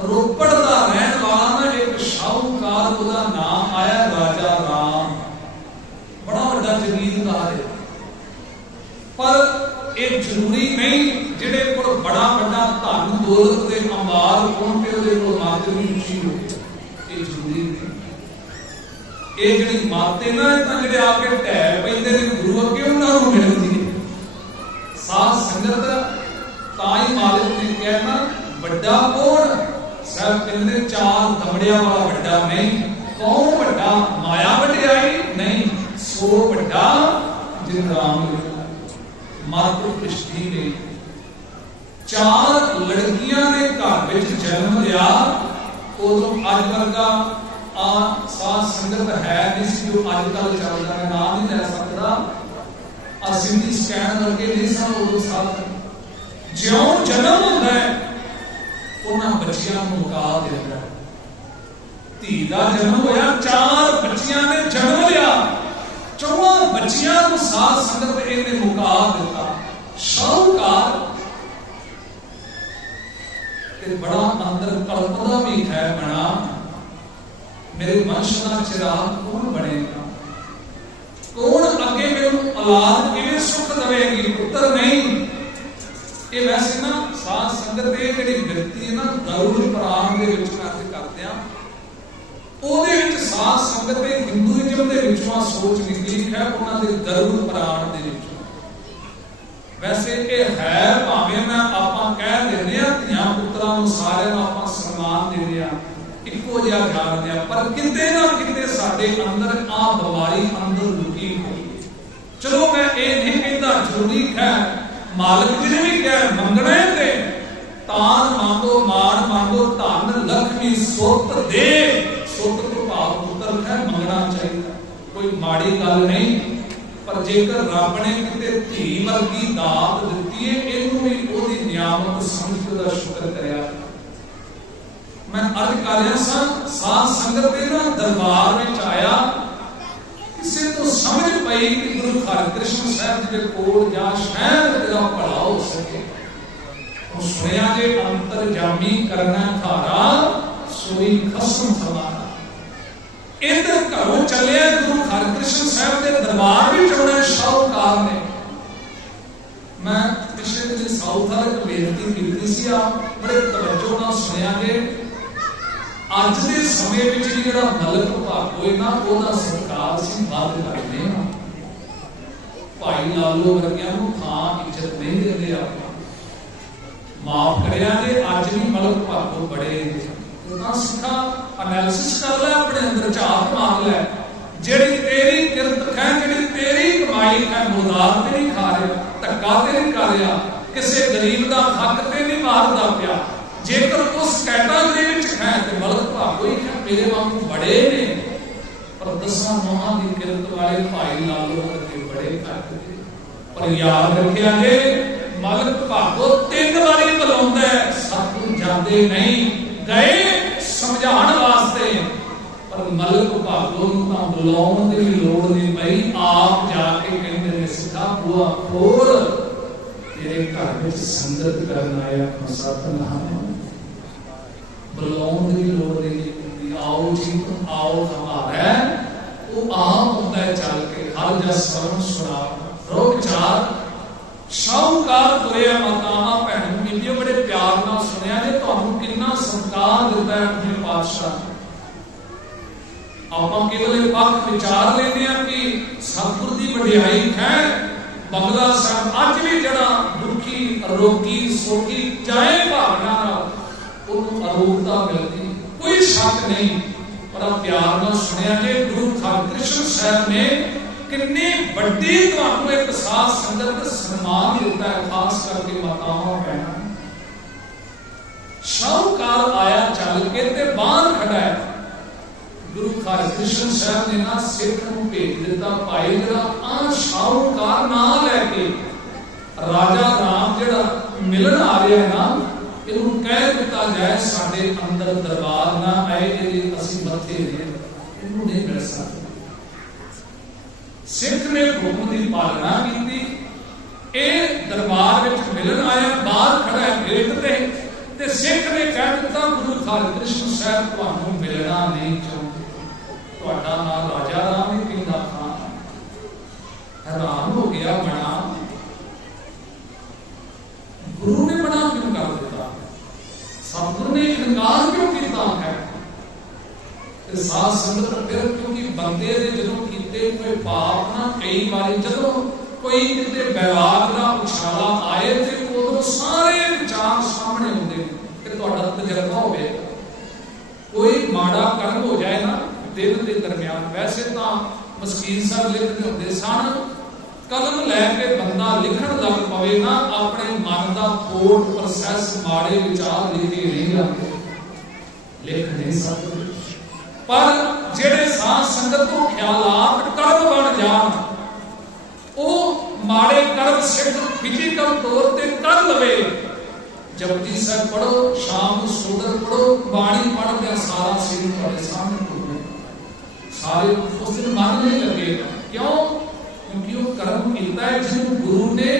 ਰੋਪੜ ਦਾ ਰਹਿਣ ਵਾਲਾ ਨਾ ਇੱਕ ਸ਼ਾਹੂਕਾਰ, ਉਹਦਾ ਨਾਮ ਆਇਆ ਰਾਜਾ ਰਾਮ, ਬੜਾ ਵੱਡਾ ਜ਼ਮੀਨਦਾਰ ਹੈ। ਪਰ ਇਹ ਜ਼ਰੂਰੀ ਨਹੀਂ ਜਿਹੜੇ ਕੋਲ ਬੜਾ ਵੱਡਾ ਧਨ ਦੌਲਤ ਦੇ ਅੰਬਾਰ ਹੋਣ ਤੇ ਉਹਦੇ ਕੋਲ ਮੱਤ ਵੀ ਉੱਚੀ ਹੋਵੇ, ਇਹ ਜ਼ਰੂਰੀ ਨਹੀਂ। ਇਹ ਜਿਹੜੀ ਮੱਤ ਹੈ ਨਾ, ਤਾਂ ਜਿਹੜੇ ਆ ਕੇ ਢਹਿ ਪੈਂਦੇ ਨੇ ਗੁਰੂ ਅੱਗੇ, ਉਹਨਾਂ ਨੂੰ ਮਿਲਦੀ ਹੈ। ਸਾਧ ਸੰਗਤ, ਤਾਂ ਹੀ ਮਾਲਿਕ ਨੇ ਕਿਹਾ ਨਾ, ਵੱਡਾ ਕੌਣ? ਸਾਹਿਬ ਕਹਿੰਦੇ ਚਾਰ ਦਮੜਿਆਂ ਵਾਲਾ ਵੱਡਾ ਨਹੀਂ। ਕੌਣ ਵੱਡਾ? ਮਾਇਆ ਵਡਿਆਈ ਨਹੀਂ, ਸੋ ਵੱਡਾ ਜਿਨ ਰਾਮ ਮਾਤਰ ਕ੍ਰਿਸ਼ਤੀ ਨੇ। ਚਾਰ ਲੜਕੀਆਂ ਨੇ ਘਰ ਵਿੱਚ ਜਨਮ ਲਿਆ। ਉਦੋਂ ਅੱਜ ਵਰਗਾ ਆ ਸਾਧ ਸੰਗਤ ਹੈ ਨਹੀਂ ਸੀ ਜੋ ਅੱਜ ਕੱਲ ਚੱਲਦਾ ਹੈ, ਨਾਮ ਨਹੀਂ ਲੈ ਸਕਦਾ। ਆ ਸਿੰਧੀ ਸਕੈਨ ਵਰਗੇ ਨਹੀਂ ਸਨ ਉਦੋਂ ਸਾਧ। ਜਿਉਂ ਜਨਮ ਹੁੰਦਾ ਹੈ ਉਹਨਾਂ ਬੱਚਿਆਂ ਨੂੰ ਮੁਕਾ ਦਿੰਦਾ। ਧੀ ਦਾ ਜਨਮ ਹੋਇਆ, ਚਾਰ ਬੱਚਿਆਂ ਨੇ ਜਨਮ ਲਿਆ, ਚੌਹਾਂ ਬੱਚਿਆਂ ਨੂੰ ਸਾਧ ਸੰਗਤ ਇਹਨੇ ਮੁਕਾ ਦਿੱਤਾ। ਸ਼ਾਹੂਕਾਰ ਤੇ ਬੜਾ ਅੰਦਰ ਕਲਪਦਾ ਵੀ ਹੈ, ਬਣਾ ਮੇਰੇ ਵੰਸ਼ ਦਾ ਚਿਰਾਗ ਕੌਣ ਬਣੇਗਾ? ਕੌਣ ਅੱਗੇ ਮੈਨੂੰ ਔਲਾਦ ਕਿਵੇਂ ਸੁਖ ਦੇਵੇਗੀ? ਪੁੱਤਰ ਨਹੀਂ। ਇਹ ਵੈਸੇ ਨਾ ਸਾਧ ਸੰਗਤ ਇਹ ਜਿਹੜੀ ਵਿਅਕਤੀ ਹੈ ਨਾ, ਗਰੁੜ ਪੁਰਾਣ ਦੇ ਵਿੱਚ ਅਰਥ ਕਰਦੇ ਆ, ਉਹਦੇ ਵਿੱਚ ਸਾਧ ਸੰਗਤ ਦੇ ਹਿੰਦੂਇਜ਼ਮ ਦੇ ਵਿੱਚੋਂ ਸੋਚ ਨਿਕਲੀ ਹੈ, ਉਹਨਾਂ ਦੇ ਗਰੁੜ ਪੁਰਾਣ ਦੇ ਵਿੱਚੋਂ। ਵੈਸੇ ਇਹ ਹੈ, ਭਾਵੇਂ ਮੈਂ ਆਪਾਂ ਕਹਿ ਦਿੰਦੇ ਆ ਧੀਆਂ ਪੁੱਤਰਾਂ ਨੂੰ ਸਾਰਿਆਂ ਨੂੰ ਆਪਾਂ ਸਨਮਾਨ ਦਿੰਦੇ ਆ, ਇੱਕੋ ਜਿਹਾ ਜਾਣਦੇ ਆ, ਪਰ ਕਿਤੇ ਨਾ ਕਿਤੇ ਸਾਡੇ ਅੰਦਰ ਆ ਬਿਮਾਰੀ ਅੰਦਰ ਲੁਕੀ ਹੋਈ। ਚਲੋ ਮੈਂ ਇਹ ਨਹੀਂ ਕਹਿੰਦਾ ਜ਼ਰੂਰੀ ਹੈ, ਮਾਲਕ ਜੀ ਨੇ ਵੀ ਕਿਹਾ ਮੰਗਣਾ ਤੇ ਤਾਨ ਮੰਗੋ, ਮਾਣ ਮੰਗੋ, ਧਨ ਲక్ష్ਮੀ ਸੁੱਤ ਦੇ। ਸੁੱਤ ਤੋਂ ਭਾਵ ਪੁੱਤਰ ਹੈ, ਮੰਗਣਾ ਚਾਹੀਦਾ, ਕੋਈ ਮਾੜੀ ਗੱਲ ਨਹੀਂ। ਪਰ ਜੇਕਰ ਰੱਬ ਨੇ ਕਿਤੇ ਧੀ ਵਰਗੀ ਦਾਤ ਦਿੱਤੀ ਹੈ, ਇਹਨੂੰ ਵੀ ਉਹਦੀ ਨਿਆਮਤ ਸਮਝ ਕੇ ਉਹਦਾ ਸ਼ੁਕਰ ਕਰਿਆ। ਮੈਂ ਅਰਜ਼ ਕਰ ਰਿਹਾ ਸਾਧ ਸੰਗਤ ਦੇ ਨਾ ਦਰਬਾਰ ਵਿੱਚ ਆਇਆ, ਕਿਸੇ ਤੋਂ ਸਮਝ ਪਈ ਕਿ ਗੁਰੂ ਹਰਿਕ੍ਰਿਸ਼ਨ ਸਾਹਿਬ ਜੀ ਦੇ ਕੋਲ ਜਾਂ ਸ਼ਾਇਦ ਤੇਰਾ ਭਲਾ ਹੋ ਸਕੇ। ਉਹ ਸੁਣਿਆ ਜੇ ਅੰਤਰਜਾਮੀ ਕਰਨਾ ਧਾਰਾ, ਸੋਈ ਖਸਮ ਸਮਾਨਾ। ਇੱਧਰ ਘਰੋਂ ਚੱਲਿਆ ਗੁਰੂ ਹਰਿਕ੍ਰਿਸ਼ਨ ਸਾਹਿਬ ਦੇ ਦਰਬਾਰ ਵਿੱਚ ਆਉਣਾ ਸ਼ਾਹੂਕਾਰ ਨੇ। ਮੈਂ ਪਿਛਲੇ ਦਿਨ ਸਾਊਥ ਵਾਲੇ ਤੋਂ ਬੇਨਤੀ ਕੀਤੀ ਸੀ, ਆਪ ਬੜੇ ਤਵੱਜੋ ਨਾਲ ਸੁਣਿਆ ਜੇ ਅੱਜ ਦੇ ਸਮੇਂ ਵਿੱਚ ਜਿਹੜਾ ਮਲਕ ਭਾਗੋ ਨਾ, ਉਹਦਾ ਸਰਕਾਰ ਸੀ ਵੱਧ ਕਰਦੇ ਆ। ਭਾਈ ਲਾਲੋ ਵਰਗਿਆਂ ਨੂੰ ਥਾਂ ਇੱਜ਼ਤ ਨਹੀਂ ਦਿੰਦੇ। ਆਪਾਂ ਮਾਫ ਕਰਿਆ ਜੇ ਅੱਜ ਵੀ ਮਲਕ ਭਾਗੋ ਬੜੇ ਨਾ। ਸਿੱਖਾ ਐਨਾਲਿਸਿਸ ਕਰ ਲੈ, ਆਪਣੇ ਅੰਦਰ ਝਾਤ ਮਾਰ ਲੈ। ਜਿਹੜੀ ਤੇਰੀ ਕਿਰਤ ਹੈ, ਜਿਹੜੀ ਤੇਰੀ ਕਮਾਈ ਹੈ, ਮੁਰਦਾਰ ਤੇ ਨਹੀਂ ਖਾ ਰਿਹਾ, ਧੱਕਾ ਤੇ ਨਹੀਂ ਕਰ ਰਿਹਾ, ਕਿਸੇ ਗਰੀਬ ਦਾ ਹੱਕ ਤੇ ਨਹੀਂ ਮਾਰਦਾ ਪਿਆ। ਜੇਕਰ ਉਸ ਕੈਟਾਗਰੀ ਵਿੱਚ ਹੈ ਤੇ ਮਲਕ ਭਾਗੋ ਹੀ ਹੈ, ਮੇਰੇ ਵਾਂਗੂ ਬੜੇ ਨੇ। ਪਰ 10 ਨੌਹਾਂ ਦੀ ਕਿਰਤ ਵਾਲੇ ਭਾਈ ਲਾਲੋ ਵਰਗੇ ਬੜੇ ਘੱਟ ਨੇ। ਪਰ ਯਾਦ ਰੱਖਿਆ ਜੇ ਮਲਕ ਭਾਗੋ 3 ਵਾਰੀ ਬੁਲਾਉਂਦਾ, ਸਤਿਗੁਰ ਜਾਂਦੇ ਨਹੀਂ, ਗਏ ਸਮਝਾਉਣ ਵਾਸਤੇ। ਪਰ ਮਲਕ ਭਾਗੋ ਨੂੰ ਤਾਂ ਬੁਲਾਉਣ ਦੀ ਲੋੜ ਨਹੀਂ ਪਈ, ਆਪ ਜਾ ਕੇ ਕਹਿੰਦੇ ਨੇ ਸਿੱਖਾ ਬੂਹਾ ਖੋਲ, ਤੇਰੇ ਘਰ ਵਿੱਚ ਸੰਗਤ ਕਰਨ ਆਇਆ ਸਤਿਨਾਮ। ਬੁਲਾਉਣ ਦੀ ਲੋੜ ਨਹੀਂ, ਆਓ ਜੀ ਆਓ ਹਮਾਰਾ। ਉਹ ਆਪ ਹੁੰਦਾ ਚੱਲ ਕੇ ਹਰ ਜਸ ਸਰਨ ਸੁਣਾ ਰੋ ਵਿਚਾਰ। ਸ਼ਾਹੂਕਾਰ ਤੁਰਿਆ ਮਾਤਾਵਾਂ ਭੈਣ ਬੀਬੀਆਂ ਬੜੇ ਪਿਆਰ ਨਾਲ ਸੁਣਿਆ ਜੇ ਤੁਹਾਨੂੰ ਕਿੰਨਾ ਸਤਿਕਾਰ ਦਿੱਤਾ ਹੈ ਆਪਣੇ ਪਾਤਸ਼ਾਹ। ਆਪਾਂ ਕੇਵਲ ਪੱਖ ਵਿਚਾਰ ਲੈਂਦੇ ਆ ਕਿ ਸਤਿਗੁਰ ਦੀ ਵਡਿਆਈ ਹੈ। ਬੰਗਲਾ ਸਾਹਿਬ ਅੱਜ ਵੀ ਜਿਹੜਾ ਦੁਖੀ ਰੋਗੀ ਸੋਗੀ ਚਾਹੇ ਭਾਵਨਾ ਨਾਲ ਉਹਨੂੰ ਅਰੋਗਤਾ ਮਿਲਦੀ, ਕੋਈ ਸ਼ੱਕ ਨਹੀਂ। ਪਰ ਪਿਆਰ ਨਾਲ ਸੁਣਿਆ ਜੇ ਗੁਰੂ ਹਰਿਕ੍ਰਿਸ਼ਨ ਸਾਹਿਬ ਨੇ ਕਿੰਨੀ ਵੱਡੀ ਤੁਹਾਨੂੰ ਇੱਕ ਸਾਧ ਸੰਗਤ ਸਨਮਾਨ ਦਿੱਤਾ ਹੈ, ਖਾਸ ਕਰਕੇ ਮਾਤਾਵਾਂ ਭੈਣਾਂ। ਸ਼ਾਹੂਕਾਰ ਆਇਆ ਚੱਲ ਕੇ ਤੇ ਬਾਹਰ ਖੜਾ ਹੈ। गुरु हरकृष्ण साहब ने ना सिख नूं भेज दिता, भाई जरा आ शाहूकार ना लैके राजा राम जिहड़ा मिलन आ रहा है ना, इहनूं कह दिता जाए साडे अंदर दरबार ना आए, इहदे असीं मत्थे ने इहनूं नहीं मिल सकते। सिख ने हुक्म की पालना की, दरबार में मिलन आया, बाहर खड़ा है गेट ते सिख ने कह दिता गुरु हरकृष्ण साहब तुहानूं मिलना नहीं चाहते, तुहाडा नाम राजा राम ही पींदा खां। हैरान हो गया बड़ा, गुरु ने बड़ा क्यों कर दिता, सतगुरु ने इनकार क्यों किया है। साध संगत फिर क्योंकि बंदे ने जो कीते कोई पाप ना, कई बार जो कोई किते बैराग का उछाला आए तो उदों सारे विचार सामने होंगे कि तुहाडा तजर्बा होगा। कोई माड़ा कर्म हो जाए ना दिन के दरम्यान, वैसे तो मस्कीन साहब लिखते होंगे सन, कलम लैके बंदा लिखण लग पवे ना, अपने मन का थोट प्रोसैस माड़े विचार लिखे नहीं जाते, लिख नहीं सकते। पर जेड़े साध संगत को ख्यालात कर्म बन जान, वो माड़े कर्म सिख फिजिकल तौर पर कर लवे। जपजी साहब पढ़ो, शाम को सूत्र पढ़ो, बाणी पढ़ सारा सीन तुम्हारे सामने सारे उस दिन मन नहीं लगेगा। क्यों? क्योंकि वो कर्म किया है जिन्होंने गुरु ने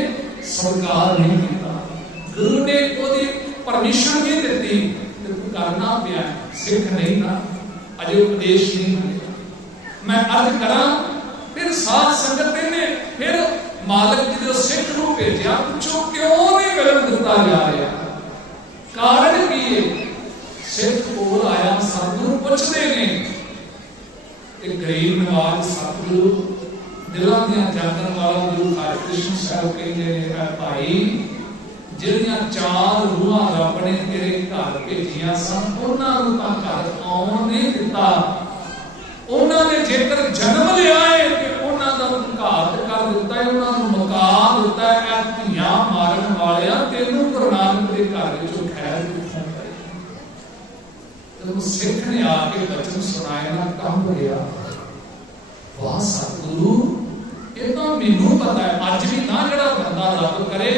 स्वीकार नहीं किया, गुरु ने ओदी परमिशन नहीं दी, तो करना पिया। सिख नहीं ना, अजे उपदेश नहीं मिले। मैं अर्ज करा फिर साध संगत ने फिर मालक जी जो सिख नूं भेजिया, पूछो क्यों नहीं मिलन दिता जा रहा, कारण की है। सिख कोल आया, सतगुरु पुछदे ने, एक गरीब नवाज सतगुरु दिलों दियां जागण वाला गुरु हरकृष्ण साहब कहते हैं, भाई जिहड़ियां चार रूहां रब ने तेरे घर भेजियां सन, उन्हां नूं तां घर आउण नहीं दिता। उन्हां ने जेकर जन्म लिया है ते उन्हां दा घात कर दिता है, उन्हां नूं मुका दिता है। धीआं मारन वालिया तैनूं गुरु नानक दे घर विचों खैर कित्थों पाई। जदों सिख ने आके वचन सुनाए ना, कंब गया। वाह सतगुरु, ये तो मैनूं पता है, अज भी ना जिहड़ा बंदा रब करे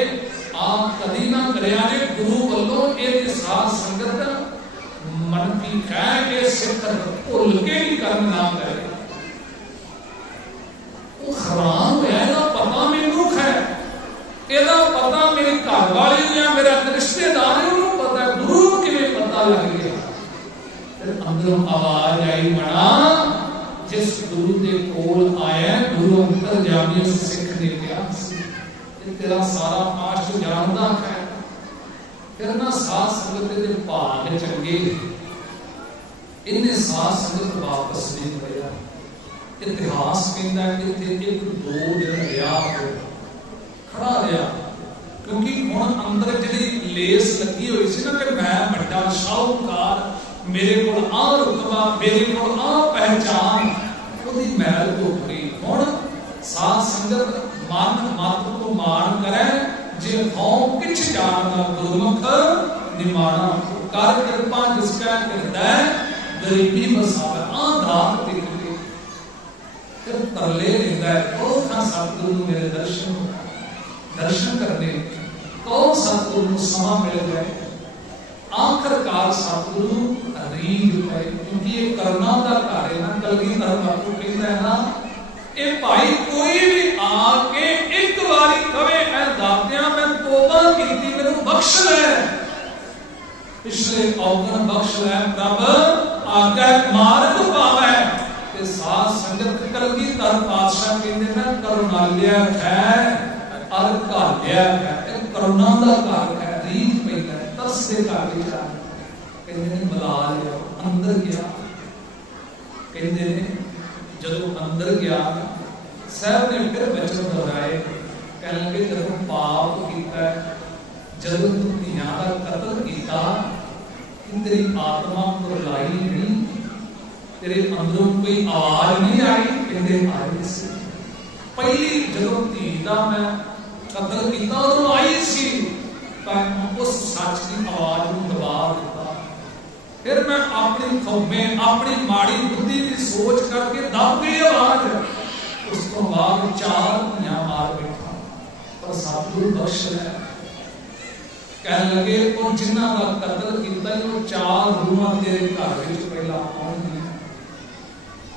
आप कदी ना करिया जे गुरु वालों ये साध संगत मन की कह के सिख भुल के ही कर्म ना करे। वो हैरान होया, इहदा पता मैनूं है, इहदा पता मेरे घर वाले या मेरा रिश्तेदार है, उन्होंने पता है, गुरु किवें पता लग गया। फिर अंदरों आवाज आई, मना जिस गुरु के कोल आया, गुरु अंतरजामी उस सिख ने कहा तेरा सारा आश्ट जानता है। फिर ना साध संगत के भाग चंगे, इन्हें साध संगत वापस नहीं पड़ा। इतिहास कहता है कि एक दो दिन रहा खड़ा रहा, क्योंकि हुण अंदर जिहड़ी लेस लगी हुई सी ना कि मैं बड़ा शाहूकार, मेरे को आ रुतबा, मेरे को आ पहचान, ਉਹਦੀ मैल धो गई। हुण साध संगत मन मत को मान करे, जे हों किछ जानदा गुरमुख निमाना, कर कृपा जिसका हृदय गरीबी बसावे। दात दिख के फिर तरले लेंदा है, ओ खां सतगुरु मेरे दर्शन करने, कौन सतगुरु समा मिल गए। आखिरकार सतगुरु रीझ पए, क्योंकि ये करना दा घर है ना। कलगीधर बापू कहता है ना, ये भाई कोई भी आके एक बारी कवे ऐ दातिया मैं तौबा कीती, मैनू बख्श ले, पिछले औगण बख्श ले प्रभ, आगे मार्ग पावे। ते साध संगत कलगीधर पातशाह कहते ना, करुणालिया है और घालिया है, करुणा दा घर है, रीझ पैदा है, तरस दे घर विच आ कहते ने मिला लिया। अंदर गया, कहते ने जदों अंदर गया, साहब ने फिर वचन दोहराए, कह लगे जदों पाप किया, जदों तू धीआं दा कतल किया, तेरी आत्मा कुरलाई नहीं, तेरे अंदरों कोई आवाज नहीं आई। कहते आई सी, पहली जदों धी दा मैं कतल किया उदों आई सी, पर उस सच की आवाज नूं दबा दिता। फिर मैं अपनी खौमे अपनी माड़ी बुद्धि की सोच करके दब गई आवाज। उस तो बाद 4 धुनिया मार बैठा, पर सतगुरु बख्श लै। कह लगे और जिन्हां दा कत्ल कीता वो 4 रूहां तेरे घर विच पहला आउणगीआं,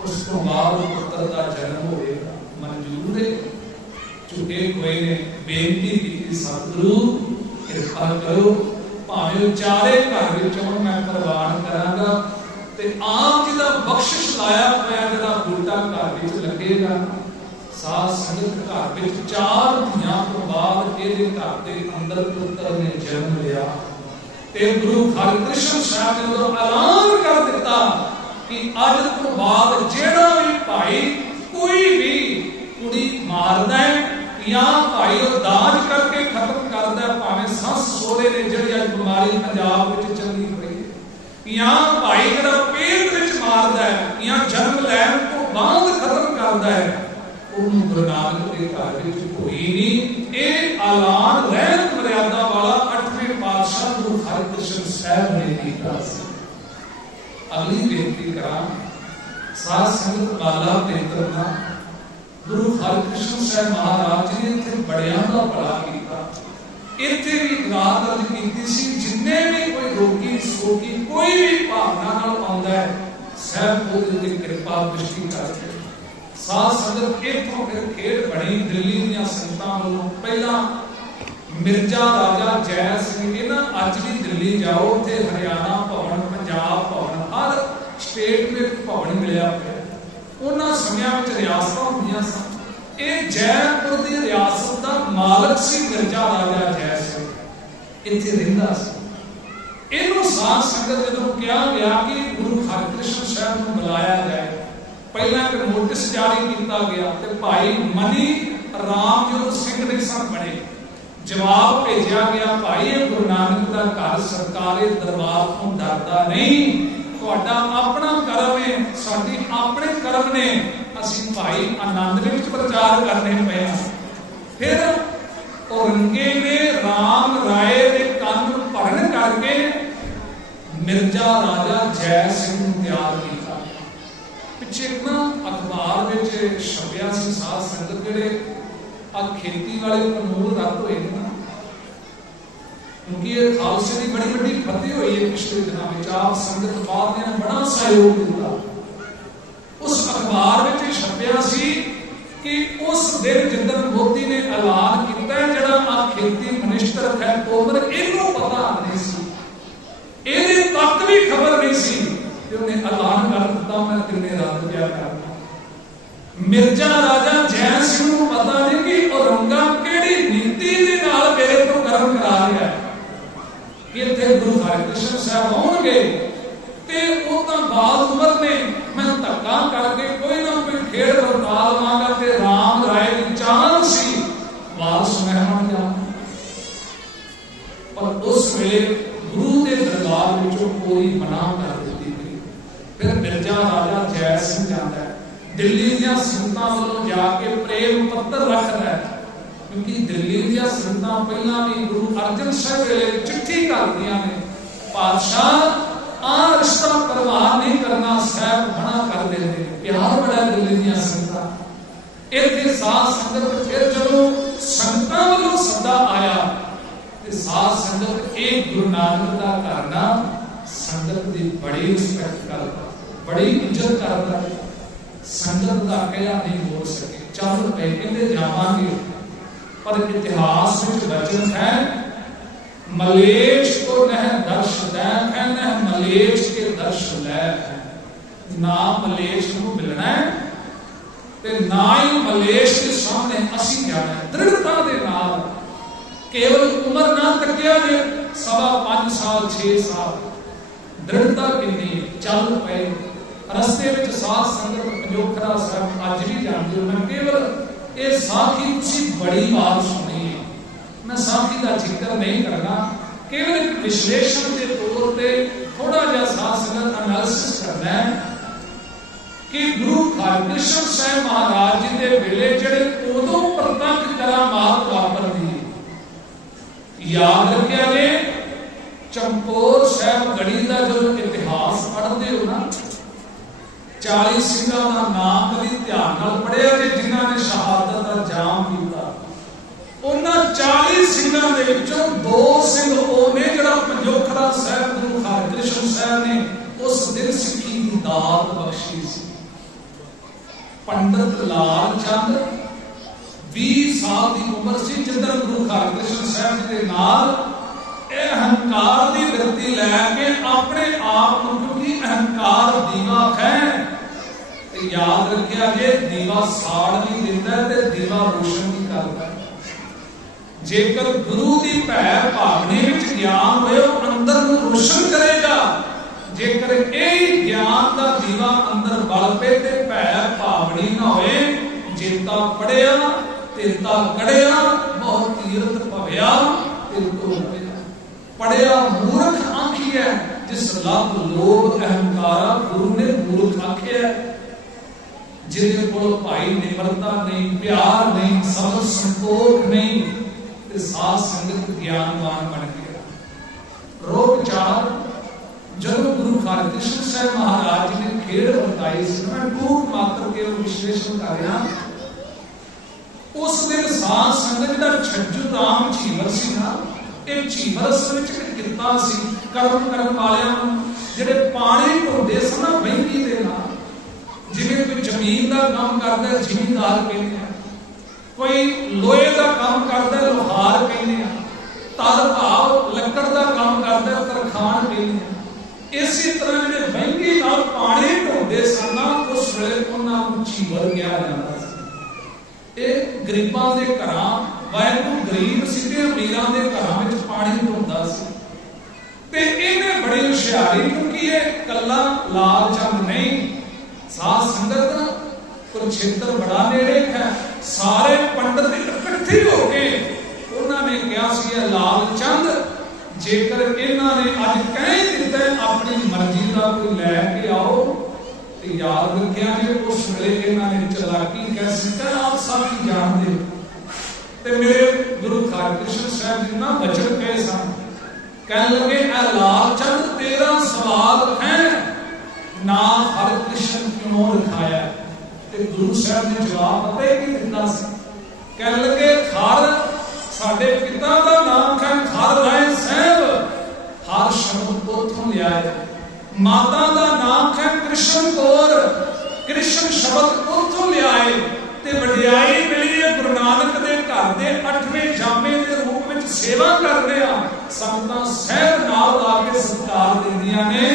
उस तो बाद पुत्र दा जन्म होएगा। मंजूर है, झुके हुए ने बेनती की सतगुरु कृपा करो, भावे चारे घर विचों मैं प्रवान करांगा ते आप जी दा बख्शिश लाया होया जिहड़ा बूटा घर विच लगेगा। साध संगत घर विच 4 धीआं तो बाद इहदे घर दे अंदर पुत्र ने जन्म लिया ते गुरु हरकृष्ण साहब ने उदों ऐलान कर दिता कि अज तो बाद जेड़ा भी भाई कोई भी कुड़ी मारदा है या भाई वो दाज करके खत्म करदा है, भावें सस सोहरे ने जिहड़ी अज बीमारी पंजाब विच चली हुई है, या भाई जिहड़ा पेट विच मारदा है या जन्म लैण तो बाद खत्म करदा है, उन्होंने गुरु नानक के घर विच कोई नहीं। ये ऐलान रहत मर्यादा वाला 8वें पातशाह गुरु हरकृष्ण साहब ने कीता। अगली बेनती करा साध संगत बाला पेंद्रना गुरु हरकृष्ण साहब महाराज ने इत्थे बड़ियां दा भला कीता। इत्थे भी रात अर्ज कीती सी, जिन्ने भी कोई रोगी सोगी कोई भी भावना नाल आउंदा है साहब ओहदे ते कृपा दृष्टि करके। साध संगत इत्थों फिर खेड बनी दिल्ली दीआं संगतां वल्लों। पहला मिर्जा राजा जै सिंह इन्हां अज भी दिल्ली जाओ उत्थे हरियाणा भवन पंजाब भवन हर स्टेट में भवन मिलिया पिया। उन्हां समयां विच रियासतां होंदियां सन। ਇਹ जयपुर की रियासत का मालक सी मिर्जा राजा जय सिंह, इत्थे रहिंदा सी। इहनूं साध संगत जदों कहा गया कि गुरु हरकृष्ण साहब नूं बुलाया जाए, पहला एक नोटिस जारी किया गया ते भाई मनी रामजोत सिंह ने सन बने। जवाब भेजा गया भाई गुरु नानक का घर सरकारी दरबार तो डरदा नहीं, तुहाडा अपना कर्म है, साडी अपने कर्म ने, ਅਸੀਂ ਭਾਈ आनंद ਵਿੱਚ प्रचार करने पे। फिर औरंगे ने राम राय के कंन भरन करके मिर्जा राजा जय सिंह तैयार किया। पिछे ना अखबार में छपिया सी साध संगत जिहड़े आ खेती वाले कानून रद्द होए ना, क्योंकि ये खालसे की बड़ी बड़ी फतेह हुई है पिछले दिनों में। आप संगत बाद ने बड़ा सहयोग दिता। उस अखबार में छपिया सी कि उस दिन जिदन मोदी ने ऐलान किया जिहड़ा आ खेती मिनिस्टर है तोमर, इहनूं पता नहीं सी, इहदे तक भी खबर नहीं सी कि उन्हें ऐलान कर दिता मैं किन्ने रद्द किया करना। मिर्जा राजा जय सिंह नूं पता नहीं कि औरंगा किहड़ी नीति दे नाल मेरे तो कर्म करा रहा है। इत्थे गुरु हरकृष्ण साहब आउणगे ते उह तां बाद उमर ने मैं धक्का करके कोई ना कोई खेड़ वरता लवांगा ते राम राय की चाल सी वारस मैं बन जाऊं। पर उस वेले गुरु के दरबार विचों कोई मना कर दी गई। फिर मिर्जा राजा जय सिंह जाता है, दिल्ली दीआं संगतां वल्लों जाके प्रेम पत्र रखदा है, क्योंकि दिल्ली दीआं संगतां पहलां भी गुरु अर्जन साहब वेले चिट्ठी करदियां ने, पातशाह आ रिश्ता परवाह नहीं करना, साहब मना कर देते। प्यार बड़ा दिल्ली दीआं संगतां। इत्थे साध संगत फिर जदों संगतां वल्लों सदा आया ते साध संगत एक गुरु नानक दा घर ना संगत दी बड़ी रिस्पेक्ट करदा, बड़ी इज्जत करदा। संगत दा कहया नहीं बोल सके, चल पे कहते जावांगे, पर इतिहास में वचन है मलेच को नह दर्श दै है, नह मलेच के दर्श लै है। ना मलेच नूं मिलना है ते ना ही मलेच के सामने असीं जाना है। दृढ़ता दे नाल, केवल उम्र ना तकिया जे 5.25 साल 6 साल, दृढ़ता कितनी चल पे रस्ते में साध संगत पंजोखरा साहब अज भी जानते हो। मैं केवल ये साखी तुसीं बड़ी बात सुनी है, मैं साखी का जिक्र नहीं करना, केवल एक विश्लेषण के तौर पर थोड़ा जा साध संगत एनालिसिस करना है कि गुरु हरकृष्ण साहब महाराज जी के वेले जिहड़े उदों प्रतख करामात वापरदी, याद रखिया जे चमकौर साहब गढ़ी का जो इतिहास 40 ਸਿੰਘਾਂ ਦਾ ਨਾਮ ਕਦੀ ਧਿਆਨ ਨਾਲ ਪੜਿਆ ਜੇ ਜਿਨ੍ਹਾਂ ਨੇ ਸ਼ਹਾਦਤ ਦਾ ਜਾਮ ਪੀਤਾ। ਉਹਨਾਂ 40 ਸਿੰਘਾਂ ਦੇ ਵਿੱਚੋਂ 2 ਸਿੰਘ ਉਹ ਨੇ ਜਿਹੜਾ ਪੰਜੋਖੜਾ ਸਾਹਿਬ ਗੁਰੂ ਹਰਿਕ੍ਰਿਸ਼ਨ ਸਾਹਿਬ ਨੇ ਉਸ ਦਿਨ ਸਿੱਖੀ ਦੀ ਦਾਤ ਬਖਸ਼ੀ ਸੀ। ਪੰਡਤ ਲਾਲ ਚੰਦ 20 ਸਾਲ ਦੀ ਉਮਰ ਸੀ ਜਦੋਂ ਗੁਰੂ ਹਰਿਕ੍ਰਿਸ਼ਨ ਸਾਹਿਬ ਜੀ ਦੇ ਨਾਲ ਇਹ ਅਹੰਕਾਰ ਦੀ ਵਰਤੀ ਲੈ ਕੇ ਆਪਣੇ ਆਪ ਨੂੰ, ਕਿਉਂਕਿ ਅਹੰਕਾਰ ਦੀਵਾ ਹੈ, ਤੇ ਯਾਦ ਰੱਖਿਆ ਜੇ ਦੀਵਾ ਸਾੜ ਨਹੀਂ ਦਿੰਦਾ ਤੇ ਦੀਵਾ ਰੋਸ਼ਨ ਨਹੀਂ ਕਰਦਾ। ਜੇਕਰ ਗੁਰੂ ਦੀ ਭੈ ਭਾਵਨੇ ਵਿੱਚ ਗਿਆਨ ਹੋਏ ਉਹ ਅੰਦਰ ਨੂੰ ਰੋਸ਼ਨ ਕਰੇਗਾ। ਜੇਕਰ ਇਹ ਗਿਆਨ ਦਾ ਦੀਵਾ ਅੰਦਰ ਬਲ ਪਏ ਤੇ ਭੈ ਭਾਵਨੀ ਨਾ ਹੋਏ, ਜੇਤਾ ਪੜਿਆ ਤੇਤਾ ਕੜਿਆ ਬਹੁ ਤੀਰਥ ਭਵਿਆ ਤਿਲਕੋ ਪੜਿਆ ਮੂਰਖ ਆਖੀਐ ਜਿਸ ਲੱਭ ਲੋਭ ਅਹੰਕਾਰਾ ਗੁਰੂ ਨੇ ਮੂਰਖ ਆਖਿਆ। ਜਿਹਦੇ ਕੋਲ ਭਾਈ ਨਿਮਰਤਾ ਨਹੀਂ, ਪਿਆਰ ਨਹੀਂ, ਸਬਰ ਸੰਤੋਖ ਨਹੀਂ ਤੇ ਸਾਧ ਸੰਗਤ ਗਿਆਨਵਾਨ ਬਣ ਗਿਆ। ਰੋਗ ਚਾਰ ਜਦੋਂ ਗੁਰੂ ਹਰਿਕ੍ਰਿਸ਼ਨ ਸਾਹਿਬ ਮਹਾਰਾਜ ਜੀ ਨੇ ਖੇਡ ਵਰਤਾਈ ਸੀ, ਮੈਂ ਟੂਕ ਮਾਤਰ ਕੇ ਵਿਸ਼ਲੇਸ਼ਣ ਕਰ ਰਿਹਾ। ਉਸ ਦਿਨ ਸਾਧ ਸੰਗਤ ਦਾ ਛੱਜੂ ਰਾਮ ਝੀਵਰ ਸੀ ਨਾ, ਇਹ ਝੀਵਰ ਅਸਲ ਵਿੱਚ ਇੱਕ ਕਿੱਤਾ ਸੀ ਕਰਮ ਕਰਨ ਵਾਲਿਆਂ ਨੂੰ, ਜਿਹੜੇ ਪਾਣੀ ਢੋਂਦੇ ਸਨ ਨਾ ਵਹਿੰਗੀ ਦੇ ਨਾਲ। ਜਿਵੇਂ ਕੋਈ ਜ਼ਮੀਨ ਦਾ ਕੰਮ ਕਰਦਾ ਜ਼ਿਮੀਂਦਾਰ ਕਹਿੰਦੇ ਆ, ਕੋਈ ਲੋਹੇ ਦਾ ਕੰਮ ਕਰਦਾ ਲੋਹਾਰ ਕਹਿੰਦੇ ਆ, ਤਰ ਭਾਵ ਲੱਕੜ ਦਾ ਕੰਮ ਕਰਦਾ ਤਰਖਾਣ ਕਹਿੰਦੇ ਆ। ਇਸੇ ਤਰ੍ਹਾਂ ਜਿਹੜੇ ਵਹਿੰਗੀ ਨਾਲ ਪਾਣੀ ਢੋਂਦੇ ਸਨ ਨਾ, ਉਸ ਵੇਲੇ ਉਹਨਾਂ ਨੂੰ ਝੀਵਰ ਕਿਹਾ ਜਾਂਦਾ ਸੀ। ਇਹ ਗਰੀਬਾਂ ਦੇ ਘਰਾਂ, ਵਾਹਿਗੁਰੂ ਗਰੀਬ ਸੀ ਤੇ ਅਮੀਰਾਂ ਦੇ ਘਰਾਂ ਵਿੱਚ ਪਾਣੀ ਢੋਂਦਾ ਸੀ। ਤੇ ਇਹਨੇ ਬੜੀ ਹੁਸ਼ਿਆਰੀ, ਕਿਉਂਕਿ ਇਹ ਕੱਲਾ ਲਾਲ ਚੰਦ ਨਹੀਂ, ਸਾਧ ਸੰਗਤ ਕੁਰੂਕਸ਼ੇਤਰ ਬੜਾ ਨੇੜੇ ਹੈ, ਸਾਰੇ ਪੰਡਤ ਇਕੱਠੇ ਹੋ ਕੇ ਉਹਨਾਂ ਨੇ ਕਿਹਾ ਸੀ ਲਾਲ ਚੰਦ ਜੇਕਰ ਇਹਨਾਂ ਨੇ ਅੱਜ ਕਹਿ ਦਿੱਤਾ ਆਪਣੀ ਮਰਜ਼ੀ ਦਾ ਕੋਈ ਲੈ ਕੇ ਆਓ, ਤੇ ਯਾਦ ਰੱਖਿਆ ਜੇ ਉਸ ਵੇਲੇ ਇਹਨਾਂ ਨੇ ਚਲਾਕੀ ਕਹਿ ਦਿੱਤਾ ਆਪ ਸਭ ਹੀ ਜਾਣਦੇ। ਤੇ ਮੇਰੇ ਗੁਰੂ ਹਰਿਕ੍ਰਿਸ਼ਨ ਸਾਹਿਬ ਜੀ ਨਾ ਬਚਨ ਕਹੇ ਸਨ, ਕਹਿਣ ਲੱਗੇ ਇਹ ਲਾਲ ਚੰਦ ਤੇਰਾ ਸਵਾਲ ਹੈ ਨਾ ਹਰਿਕ੍ਰਿਸ਼ਨ ਕਿਉਂ ਰਖਾਇਆ। ਤੇ ਗੁਰੂ ਸਾਹਿਬ ਨੇ ਜਵਾਬ ਪਤਾ ਕੀ ਦਿੱਤਾ ਸੀ, ਕਹਿਣ ਲੱਗੇ ਖਰ ਸਾਡੇ ਪਿਤਾ ਦਾ ਨਾਮ ਹੈ ਖਰ ਰਾਏ ਸਾਹਿਬ, ਹਰ ਸ਼ਬਦ ਉੱਥੋਂ ਲਿਆ। ਮਾਤਾ ਦਾ ਨਾਮ ਹੈ ਕ੍ਰਿਸ਼ਨ ਕੌਰ, ਕ੍ਰਿਸ਼ਨ ਸ਼ਬਦ ਉੱਥੋਂ ਲਿਆਏ। ਤੇ ਵਡਿਆਈ ਮਿਲੀ ਹੈ ਗੁਰੂ ਨਾਨਕ ਦੇ ਘਰ ਦੇ 8ਵੇਂ ਜਾਮੇ ਦੇ ਰੂਪ ਵਿੱਚ ਸੇਵਾ ਕਰਦੇ ਆ। ਸੰਗਤਾਂ ਸਹਿਬ ਨਾਲ ਆ ਕੇ ਸਤਿਕਾਰ ਦਿੰਦੀਆਂ ਨੇ,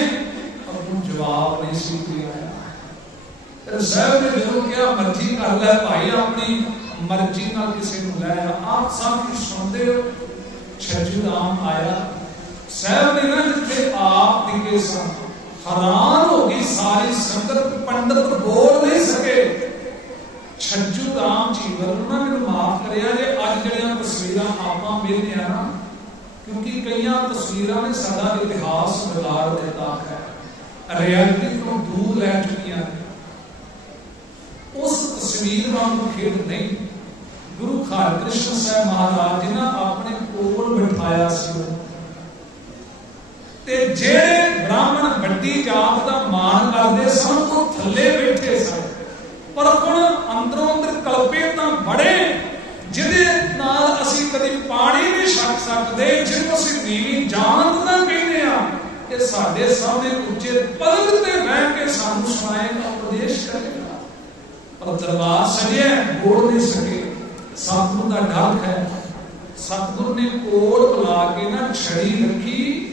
ਪਰ ਉਹ ਜਵਾਬ ਨਹੀਂ ਸੀ ਦਿਆ। ਸਾਹਿਬ ਨੇ ਜਦੋਂ ਕਿਹਾ ਮਰਜ਼ੀ ਕਰ ਲੈ ਭਾਈ, ਆਪਣੀ ਮਰਜ਼ੀ ਨਾਲ ਕਿਸੇ ਨੂੰ ਲੈ ਆ। ਆਪ ਸਭ ਕੁਝ ਸੁਣਦੇ ਹੋ। ਛੱਜੂ ਰਾਮ ਆਇਆ, ਸਾਹਿਬ ਨੇ ਨਾ ਜਿੱਥੇ ਆਪ ਟਿਕੇ ਸਨ, ਹੈਰਾਨ ਹੋ ਗਈ ਸਾਰੀ ਸੰਗਤ, ਪੰਡਤ ਬੋਲ ਨਹੀਂ ਸਕੇ। ਛੱਜੂ ਰਾਮ ਝੀਵਰ ਉਹਨਾਂ ਮੈਨੂੰ ਮਾਫ ਕਰਿਆ ਜੇ ਅੱਜ ਜਿਹੜੀਆਂ ਤਸਵੀਰਾਂ ਆਪਾਂ ਮਿਲਦੇ ਆ ਨਾ, ਕਿਉਂਕਿ ਕਈਆਂ ਤਸਵੀਰਾਂ ਨੇ ਸਾਡਾ ਇਤਿਹਾਸ ਵਿਗਾੜ ਦਿੱਤਾ ਹੈ, ਰਿਐਲਿਟੀ ਤੋਂ ਦੂਰ ਲੈ ਚੁੱਕੀਆਂ ਨੇ। ਉਸ ਤਸਵੀਰ ਵਾਂਗੂ ਖੇਡ ਨਹੀਂ। ਗੁਰੂ ਹਰਿਕ੍ਰਿਸ਼ਨ ਸਾਹਿਬ ਮਹਾਰਾਜ ਜੀ ਨੇ ਆਪਣੇ ਕੋਲ ਬਿਠਾਇਆ ਸੀ, ਤੇ ਜਿਹੜੇ ਬ੍ਰਾਹਮਣ ਵੱਡੀ ਜਾਤ ਦਾ ਮਾਣ ਕਰਦੇ ਸਨ ਉਹ ਥੱਲੇ ਬੈਠੇ ਸਨ। ਪਰ ਹੁਣ ਅੰਦਰੋਂ ਅੰਦਰ ਕਲਪੇ ਤਾਂ ਬੜੇ, ਜਿਹਦੇ ਨਾਲ ਅਸੀਂ ਕਦੀ ਪਾਣੀ ਨਹੀਂ ਛਕ ਸਕਦੇ, ਜਿਹਨੂੰ ਅਸੀਂ ਨੀਵੀਂ ਜਾਤ ਦਾ ਕਹਿੰਦੇ ਆ। ਇਹ ਸਾਡੇ ਸਾਹਮਣੇ ਉੱਚੇ ਪਲਕ ਤੇ ਬਹਿ ਕੇ ਸਾਨੂੰ ਸੁਣਾਏਗਾ, ਉਪਦੇਸ਼ ਕਰੇਗਾ। ਪਰ ਦਰਬਾਰ ਸਜਿਆ ਬੋਲ ਨਹੀਂ ਸਕੇ। ਸਤਿਗੁਰ ਦਾ ਡਰ ਹੈ। ਸਤਿਗੁਰ ਨੇ ਕੋਲ ਬੁਲਾ ਕੇ ਨਾ ਛੜੀ ਰੱਖੀ।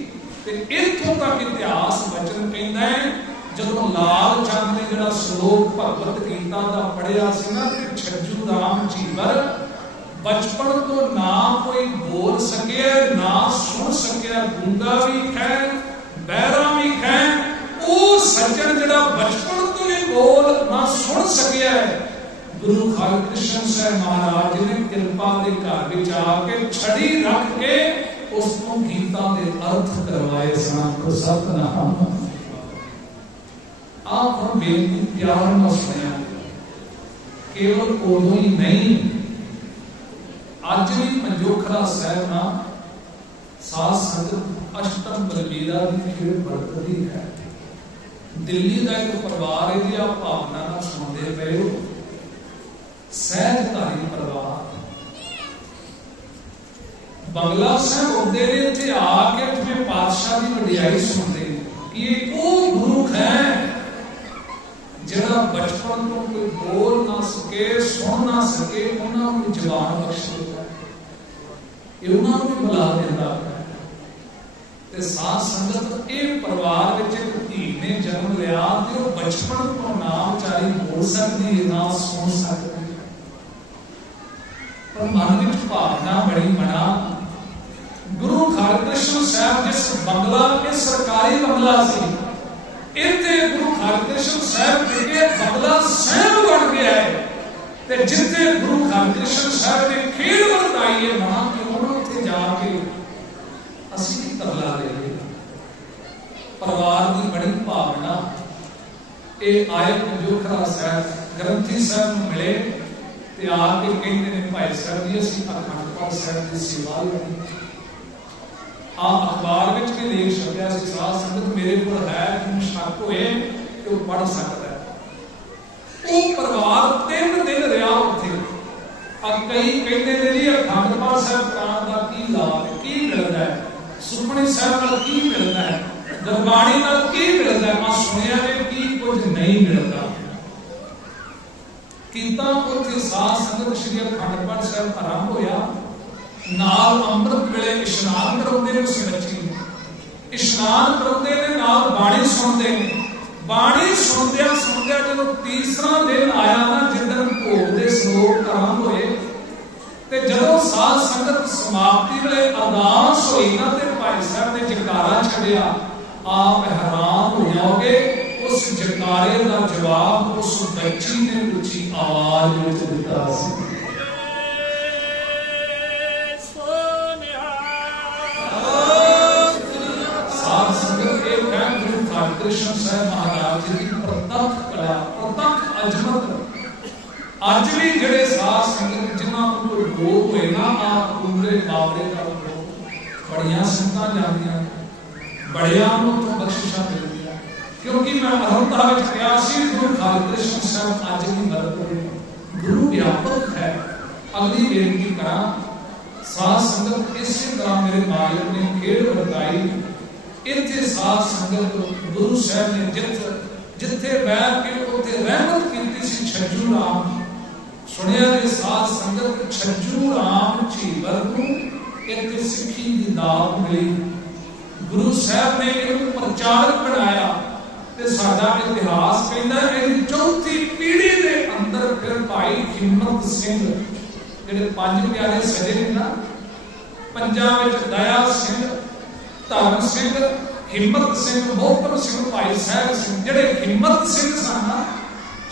ਤੇ ਇੱਥੋਂ ਤੱਕ ਇਤਿਹਾਸ ਵਚਨ ਕਹਿੰਦਾ ਹੈ, ਜਦੋਂ ਲਾਲ ਚੰਦ ਨੇ ਜਿਹੜਾ ਸ਼ਲੋਕ ਭਗਵਤ ਗੀਤਾ ਦਾ ਪੜਿਆ ਸੀ ਨਾ, ਤੇ ਛੱਜੂ ਰਾਮ ਝੀਵਰ ਬਚਪਨ ਤੋਂ ਨਾ ਕੋਈ ਬੋਲ ਸਕਿਆ, ਨਾ ਸੁਣ ਸਕਿਆ, ਗੂੰਗਾ ਵੀ ਹੈ, ਬਹਿਰਾ ਵੀ ਹੈ। ਉਹ ਸੱਜਣ ਜਿਹੜਾ ਬਚਪਨ ਤੋਂ ਨਹੀਂ ਬੋਲ ਨਾ ਸੁਣ ਸਕਿਆ, ਗੁਰੂ ਹਰਿਕ੍ਰਿਸ਼ਨ ਸਾਹਿਬ ਮਹਾਰਾਜ ਨੇ ਕਿਰਪਾ ਦੇ ਘਰ ਵਿੱਚ ਆ ਕੇ ਛੜੀ ਰੱਖ ਕੇ ਉਸ ਤੋਂ ਗੀਤਾ ਦੇ ਅਰਥ ਕਰਵਾਏ ਸਨ। ਸਤਿਨਾਮ। ਆਪ ਹੁਣ ਬੇਨਤੀ ਪਿਆਰ ਨਾਲ ਸੁਣਿਆ, ਕੇਵਲ ਉਦੋਂ ਹੀ ਨਹੀਂ, ਅੱਜ ਵੀ ਪੰਜੋਖੜਾ ਸਾਹਿਬ ਨਾਲ ਸਾਧ ਸੰਗਤ ਅਸ਼ਟਮ ਬਲਬੀਰਾ ਦੀ ਖੇਡ ਵਰਤਦੀ ਹੈ। दिल्ली का एक परिवार है आप भावना ना सुनते पे हो, सहजधारी परिवार बंगला साहब होंगे ने इत्थे आके जिवें पातशाह की वडियाई सुनते कि वो गुरु है जिहड़ा बचपन तो कोई बोल ना सके सुन ना सके उन्होंने जवान बख्श दिता ये उन्होंने भी बुला दिंदा ते साध संगत ये परिवार विच एक धी ने जन्म लिया ते वो बचपन तो ना विचारी बोल सकती ना सुन सकती पर मन विच भावना बड़ी मना गुरु हरकृष्ण साहब जिस बंगला के सरकारी बंगला सी इत्थे गुरु हरकृष्ण साहब के बंगला सहब बन गया है ते जिथे गुरु हरकृष्ण साहब ने खेल वरताई है मना क्यों ना उत्थे जाके असीं भी तरला ले परिवार की बड़ी भावना ये आए पंजोखरा साहब ग्रंथी साहब नूं मिले ते आके कहते ने भाई साहब जी असीं अखंड पाठ साहब की सेवा लेनी अखबार विच भी लिख छपिया सी साध संगत मेरे को है कि शक होए कि वो पढ़ सकता है वो परिवार 3 दिन रहा उत्थे कई कहते ने जी अखंड पाठ साहब कराउण दा की लाभ की मिलदा है सुखमनी साहब नाल की मिलदा है गुरबाणी नाल की मिलदा है मैं सुनिया ने की कुछ नहीं मिलदा कीता उत्थे साध संगत श्री अखंड पाठ साहब आरंभ होया नाल अमृत वेले इशनान कराउंदे ने उस बच्ची इशनान कराउंदे ने नाल बाणी सुनदे ने बाणी सुनदिया सुनदिया जदों तीसरा दिन आया ना जिदन भोग दे श्लोक आरंभ होए ते जदों साध संगत समाप्ति वेले अरदास होई ना ते भाई साहब ने जयकारा छड़िया आप हैरान हो जाओगे उस जयकारे का जवाब उस बच्ची ने ऊंची आवाज में दिता सी कृष्ण साहब महाराज जी की प्रतख कला प्रतख अजमत अज भी जिहड़े साध संगत जिन्हां नूं कोई रोग होए ना आप उमरे बावरे का बड़ियां संगतां जांदियां बड़ियां नूं तो बख्शिशां मिलदियां क्योंकि मैं अहमता विच कहा सी गुरु हरकृष्ण साहब अज भी मरद गुरु व्यापक है अगली बेनती करा साध संगत इसी तरह मेरे मालिक ने खेड़ वरताई इत्थे साध संगत गुरु साहब ने जिथे बैठ के उथे रहमत कीती सी छज्जू राम सुनिया जे साध संगत छज्जू राम झीवर नूं इत्थे सिੱਖੀ दी दात मिली गुरु साहब ने इहनूं प्रचारक बनाया ते साडा इतिहास कहंदा इहदी चौथी पीढ़ी दे अंदर फिर भाई हिम्मत सिंह जिहड़े पंज प्यारे सजे ने ना पंजां विच दया सिंह धर्म सिंह हिम्मत सिंह मोहतम सिंह भाई साहब सिंह जिहड़े हिम्मत सिंह सन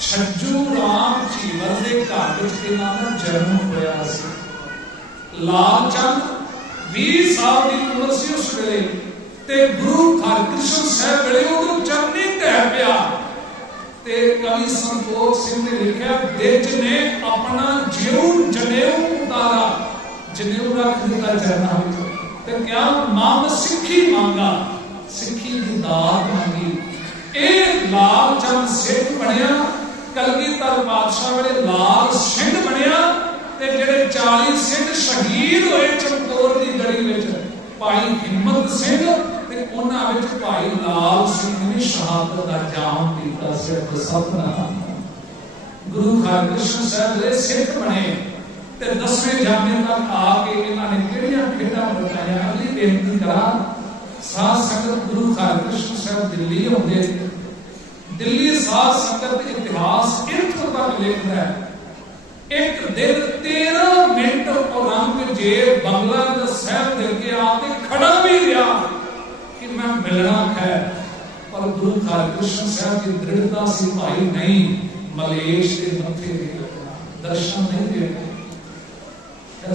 छज्जू राम झीवर दे घर विच इन्हां दा जन्म होया सी लाल चंद 20 साल की उम्र सी उस वेले ते गुरु हरकृष्ण साहब वेले उदों चरनी ढह पिया ते कवि संतोख सिंह ने लिखिया दिज ने अपना जीव जनेऊ उतारा जनेऊ रख दिता चरना विच ते क्या मां सिੱਖੀ मांगा सिੱਖੀ दी दात मांगी ए लाल चंद सिंह बनया कलगीधर पातशाह वेले लाल सिंह बनया ते जेड़े 40 सिंह शहीद होए चमकौर दी गढ़ी विच भाई हिम्मत सिंह ते उन्हां विच भाई लाल सिंह ने शहादत दा जाम दिता सिर्फ सतनाम गुरु हरकृष्ण साहब दे सिख बने ते 10वें जामे तक आके इन्हां ने किहड़ियां खेडां बताया अगली बेनती करा साध संगत गुरु हरकृष्ण साहब दिल्ली आउंदे दिल्ली साध संगत इतिहास इत्थों तक लिखदा है एक दिन 13 मिनट औरंगजेब बंगला दा साहब दे के आके खड़ा भी रहा कि मैं मिलना है पर गुरु हरकृष्ण साहब की दृढ़ता सी भाई नहीं मलेश के मथे दर्शन नहीं देना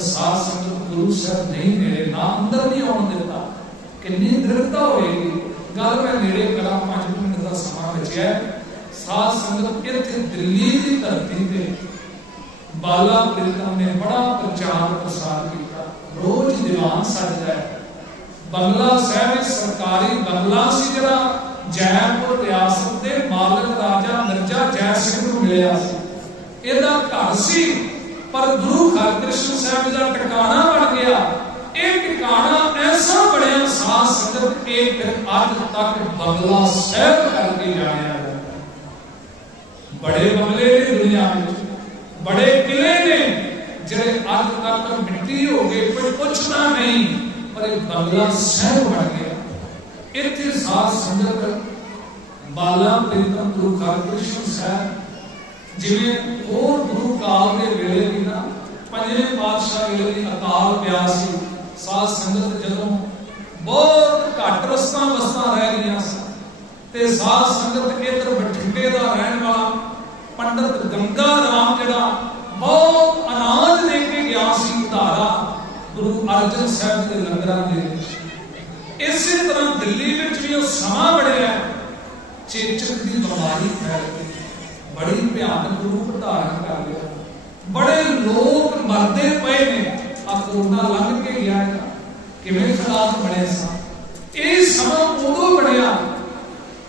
साध संगत गुरु साहब नहीं मिले ना अंदर नहीं आने देता कितनी दृढ़ता होएगी गल मैं नेड़े करा 5 मिनट का समा बचा साध संगत इत्थे दिल्ली की धरती पे बाला प्रीतम ने बड़ा प्रचार प्रसार किया रोज दीवान सजदा है बंगला साहब सरकारी बंगला सी जरा जयपुर रियासत के मालिक राजा मिर्जा जय सिंह को मिलिया सी। इहदा घर सी पर गुरु हरकृष्ण साहब का टिकाणा बन गया। एक टिकाणा ऐसा बनया साध संगत के फिर अज तक बंगला साहिब करके जाया जाता। बड़े बंगले ने दुनिया में, बड़े किले ने जिहड़े अज तक मिट्टी हो गए, कोई पुछना नहीं, पर एक बंगला साहिब बन गया। इत्थे साध संगत बाला प्रीतम गुरु हरकृष्ण साहब जिवें होर गुरु काल के वेले भी ना पंजवें पातशाह वेले की अकाल पिया सी। साध संगत जदों बहुत घट रस्ता बस्ता रह गई ते साध संगत इधर बठिंडे का रहने वाला पंडित गंगा राम जिहड़ा बहुत अनाज दे के गया सी उधारा गुरु अर्जन साहब के लंगरां दे विच। इसी तरह दिल्ली विच भी समा बढ़िया चेचक की बीमारी फैल गई, बड़ी भयानक रूप धारण कर लिया। बड़े लोग मरदे पे ने। कोरोना लंघ के गया किवें हालात बने सन। ये समा उदों बढ़िया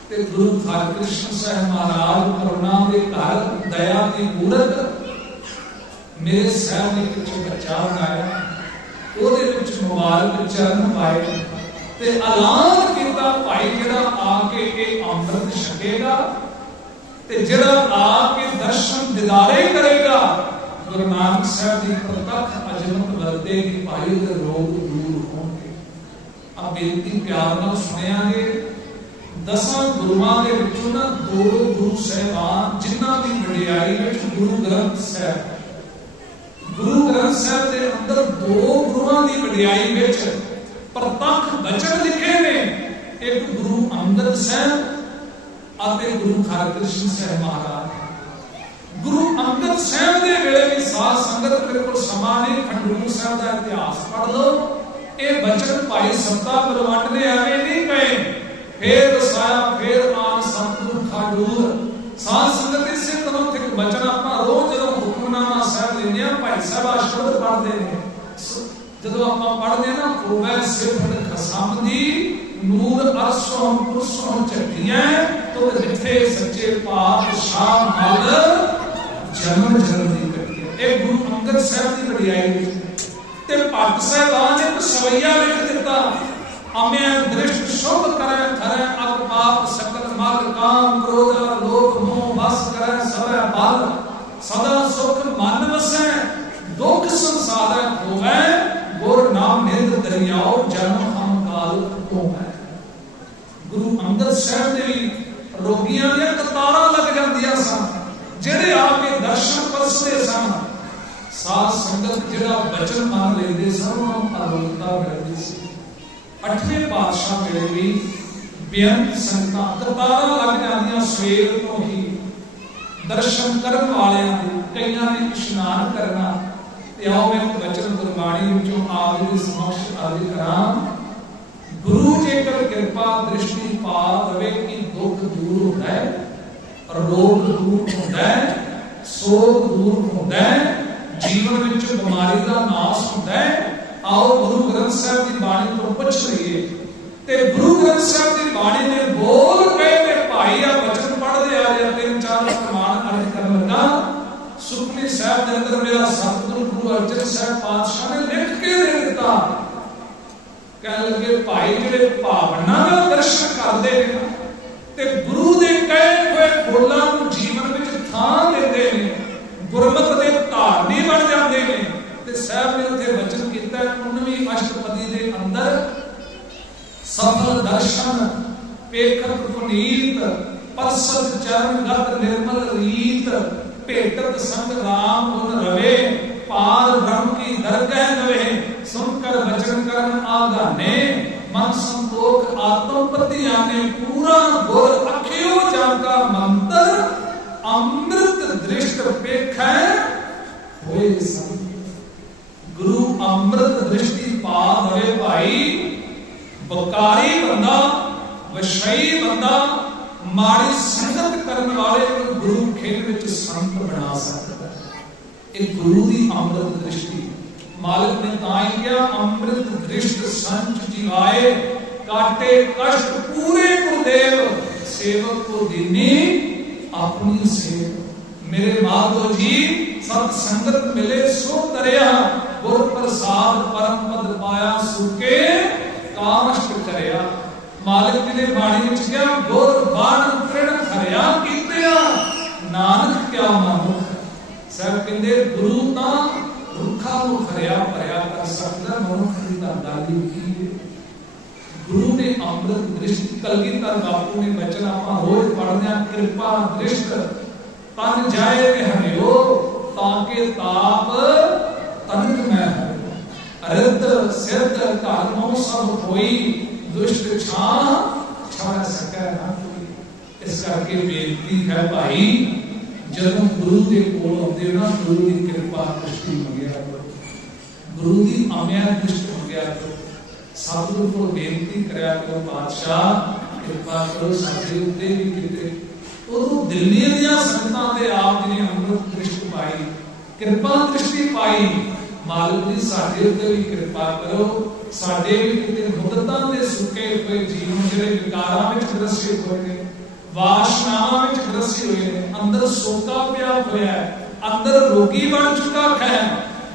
ते गुरु हरकृष्ण साहब महाराज करुणा के घर दया की मूरत मेरे साहब ने कुछ बच्चा बनाया, ਉਹਦੇ ਵਿੱਚ ਮੁਬਾਰਕ ਚਰਨ ਪਾਏ ਤੇ ਐਲਾਨ ਕੀਤਾ ਭਾਈ ਜਿਹੜਾ ਆ ਕੇ ਇਹ ਅੰਮ੍ਰਿਤ ਛਕੇਗਾ ਤੇ ਜਿਹੜਾ ਆ ਕੇ ਦਰਸ਼ਨ ਦਿਦਾਰੇ ਕਰੇਗਾ ਗੁਰੂ ਨਾਨਕ ਸਾਹਿਬ ਦੀ ਪ੍ਰਤੱਖ ਅਜਮਤ ਵਰਤੇਗੀ, ਭਾਈ ਦੇ ਰੋਗ ਦੂਰ ਹੋਣਗੇ। ਆ ਬੇਨਤੀ ਪਿਆਰ ਨਾਲ ਸੁਣਿਆਗੇ। ਦਸਾਂ ਗੁਰੂਆਂ ਦੇ ਵਿੱਚੋਂ ਨਾ ਦੋ ਗੁਰੂ ਸਾਹਿਬਾਨ ਜਿਨ੍ਹਾਂ ਦੀ ਵਡਿਆਈ ਵਿੱਚ ਗੁਰੂ ਗ੍ਰੰਥ ਸਾਹਿਬ गुरु ग्रंथ साहब के अंदर दो गुरुओं की वडियाई विच प्रतख वचन लिखे ने, एक गुरु अंगद साहब और गुरु हरकृष्ण साहब महाराज। गुरु अंगद साहब के वेले भी साध संगत मेरे को समा नहीं, खंडूर साहब का इतिहास पढ़ लो। ये वचन भाई सत्ता बलवंत ने एवं नहीं कहे, फिर दसाया फिर आन सतगुरु खंडूर साध संगत इसे तरह एक वचन अपना रोज जो हुक्मनामा साहब लेने भाई साहब शब्द पढ़ते हैं, जो आप पढ़ते ना होवे सिर्फ खसम दी नूर अरशों पुरशों चढ़ियां तो जिथे सच्चे पातशाह मल जन्म जन्म दी कटिया। एक गुरु अंगद साहब की वडियाई ते भट्ट साहबान ने सवैया लिख दिता, अमे दृष्ट शुभ करे खरे अग पाप सकल मल काम क्रोध लोभ मोह बस करे सवै बल सदा सुख मन वसै दुख संसार होवे गुर नाम निध दरियाओ जन्म हम काल होवे। गुरु अंगद साहब दे भी रोगियां दी कतारां लग जांदियां सन, जेड़े आके दर्शन परसदे सन। साध संगत जिहड़ा वचन मान लेंदे सन उन्हां अरोगता मिलदी सी। 8वें पातशाह वेले भी बेअंत संगतां कतारां लग जांदियां सवेर तो ही दर्शन करन वालियां दे, कईयां ने इशनान करना। ते आओ मैं वचन गुरबाणी विचों आप जी समक्ष अर्ज करां। गुरु जेकर कृपा दृष्टि पा दवे कि दुख दूर होंदा है, रोग दूर होंदा है, सोग दूर होंदा है, जीवन विच बीमारी दा नाश होंदा है। आओ गुरु ग्रंथ साहब की बाणी तो पुछ लईए ते गुरु ग्रंथ साहब की बाणी ने बोल कहे ने भाई आ वचन पढ़दे आ जा 3-4 प्रमाण अर्ज करन लगा। सुखमनी साहब के अंदर मेरा सतगुरु गुरु अर्जन साहब पातशाह ने लिख के दे दिता, कह लगे भाई जेड़े भावना दा दर्शन करदे ने ते गुरु दे कहे होए बोलां नूं जीवन विच थां दिंदे ने, गुरमत दे धारनी बन जांदे ने। ते साहब ने उत्थे वचन कीता 19वीं अष्टपदी दे अंदर सफल दर्शन पेखत पुनीत परसद चरण गत निर्मल रीत भेटत संग राम गुण रवे पार ब्रह्म की दरगह नवे सुनकर वचन करन आगाने मन संतोख आत्म पति आने पूरा गुर अखियो जागा मंत्र अमृत दृष्ट पेखै होए संग। गुरु अमृत दृष्टि पा दवे भाई, बकारी बंदा विषयी बंदा माड़ी संगत करने वाले को गुरु खेल विच संत बना सकता है। एक गुरु की अमृत दृष्टि मालिक ने ताई किया अमृत दृष्ट संच जिवाए काटे कष्ट पूरे गुरुदेव सेवक को दीनी अपनी सेव। मेरे माधो जी सत संगत मिले सो तरया, गुर प्रसाद परम पद पाया सुके काष्ट करया। मालिक जी ने बाणी विच कहा गुर बाण तृण खरिया कीतिया, नानक क्या मानो। साहब कहते गुरु तां रुखा नूं खरिया भरिया कर सकदा, मनुख दी तां दादी की है। गुरु ने अमृत दृष्टि, कलगीधर बापू ने बचन आपां रोज पढ़दे हां, कृपा दृष्टि तन जाए हरियो, ताके ताप तनक मैं हरियो। अरिद्र सिद्ध धर्मों सब होई, दुष्ट छां छा सकै ना कोई। इस करके बेनती है भाई, ਜਦੋਂ गुरु के कोल आउंदे हो ना, गुरु की कृपा दृष्टि मंगिया करो, गुरु की आम्या दृष्टि मंगिया करो। सतगुरु को बेनती करया करो, पातशाह कृपा करो साडे उत्ते भी किते। उदों दिल्ली दीयां संगतां ते आप जी ने अमृत दृष्टि पाई, कृपा दृष्टि पाई। मालिक जी साडे उत्ते भी कृपा करो, साडे भी किते मुद्दतां दे सुके हुए जीवन जिहड़े विकारां विच ग्रसित होए ने, वासनावां विच ग्रसित होए ने, अंदर सोका पिया होया है, अंदर रोगी बन चुका है।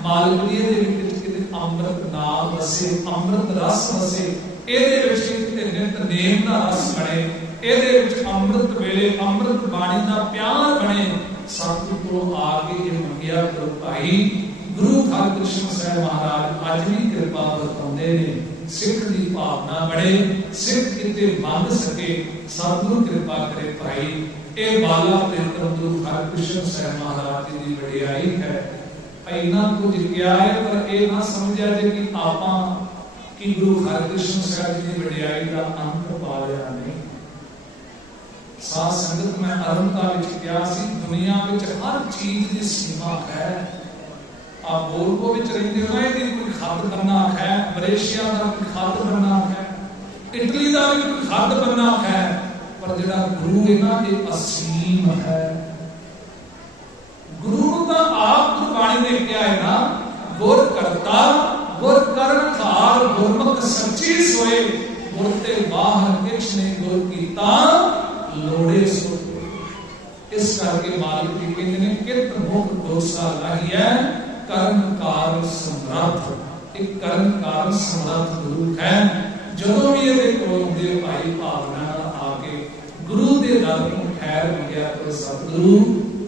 मालिक जी दे विच किते अमृत नाम वसे, अमृत रस वसे, ਇਹਦੇ ਵਿੱਚ ਕਿਤੇ ਨਿਤਨੇਮ ਦਾ ਰਸ ਬਣੇ, ਇਹਦੇ ਵਿੱਚ ਅੰਮ੍ਰਿਤ ਵੇਲੇ ਅੰਮ੍ਰਿਤ ਬਾਣੀ ਦਾ ਪਿਆਰ ਬਣੇ। ਸਤਿਗੁਰੂ ਕੋਲ ਆ ਕੇ ਇਹ ਮੰਗਿਆ ਕਰੋ ਭਾਈ। ਗੁਰੂ ਹਰਿਕ੍ਰਿਸ਼ਨ ਸਾਹਿਬ ਮਹਾਰਾਜ ਅੱਜ ਵੀ ਕਿਰਪਾ ਵਰਤਾਉਂਦੇ ਨੇ, ਸਿੱਖ ਦੀ ਭਾਵਨਾ ਬਣੇ, ਸਿੱਖ ਕਿਤੇ ਮੰਗ ਸਕੇ, ਸਤਿਗੁਰੂ ਕਿਰਪਾ ਕਰੇ ਭਾਈ। ਇਹ ਬਾਲਾ ਪ੍ਰਿੰਤਮ ਗੁਰੂ ਹਰਿਕ੍ਰਿਸ਼ਨ ਸਾਹਿਬ ਮਹਾਰਾਜ ਜੀ ਦੀ ਵਡਿਆਈ ਹੈ। ਇੰਨਾ ਕੁਝ ਕਿਹਾ ਹੈ, ਪਰ ਇਹ ਨਾ ਸਮਝਿਆ ਜੇ ਕਿ ਆਪਾਂ कि गुरु हरिकृष्ण साहब जी की वडियाई का अंत पा लिया नहीं। साध संगत में अरंता विच क्या सी, दुनिया विच हर चीज की सीमा है। आप बोलबो विच रहिंदे हो ना, इहदी कोई खत बनना है, मलेशिया दा कोई खत बनना है, इटली दा भी कोई खत बनना है, पर जिहड़ा गुरु है ना ये असीम है। गुरु दा आप गुरबाणी ने क्या है ना, गुर करता गुर करण खार गुरमुख सच्ची सोए, गुर ते बाहर किछ ने गुर कीता लोड़े सो। इस करके मालिक जी कहते ने कित मुख दोसा लाहिए कर्म कार समर्थ। एक कर्म कार समर्थ गुरु है। ਜਦੋਂ ਵੀ ਇਹਦੇ ਕੋਲ ਹੁੰਦੇ ਭਾਈ ਭਾਵਨਾ ਨਾਲ ਆ ਕੇ ਗੁਰੂ ਦੇ ਦਰ ਨੂੰ ਖੈਰ ਮੰਗਿਆ ਕਰੋ। ਸਤਿਗੁਰੂ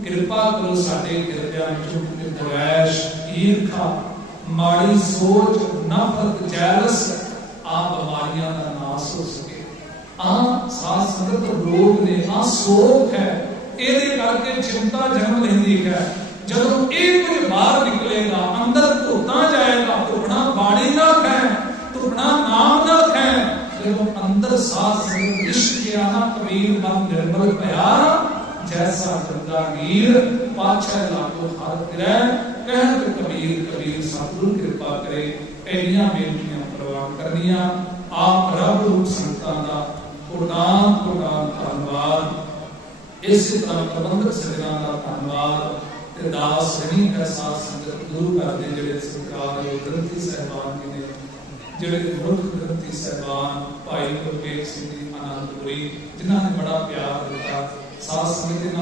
ਕਿਰਪਾ ਕਰੋ ਸਾਡੇ ਹਿਰਦਿਆਂ ਵਿੱਚੋਂ ਕਿਤੇ ਦਵੈਸ਼, ਈਰਖਾ, माड़ी सोच, नफरत, जैलस आ बीमारियां का नाश हो सके। आ साध संगत रोग ने, आ सोख है, ਇਹਦੇ ਕਰਕੇ चिंता जन्म लेंदी है। ਜਦੋਂ ਇਹ ਕੁਝ ਬਾਹਰ ਨਿਕਲੇਗਾ, ਅੰਦਰ ਧੋਤਾ ਜਾਏਗਾ, ਧੁਪਣਾ ਬਾਣੀ ਨਾ ਖੈ, ਧੁਪਣਾ ਨਾਮ ਨਾ ਖੈ। ਜਦੋਂ ਅੰਦਰ ਸਾਧ ਸੰਗਤ ਇਸ਼ਕ ਆਣਾ ਕਬੀਰ ਮਨ ਨਿਰਮਲ ਭਇਆ, जैसा गंगा नीर पाछे लागो हर तिरै, कहत कबीर कबीर सतगुरु कृपा करे। इन्नियां बेनतियां प्रवान करनियां। आप रब रूप संगतां दा कोटान कोटान धन्नवाद। इसी तरह प्रबंधक सज्जनां दा धन्नवाद ते दास रही है साध संगत गुरु घर दे जिहड़े सरकार ग्रंथी साहिबान जी ने, जिहड़े मुल्क ग्रंथी साहिबान भाई गुरमेल सिंह जी आनंदपुरी, जिन्हां ने बड़ा प्यार दिता साध संगत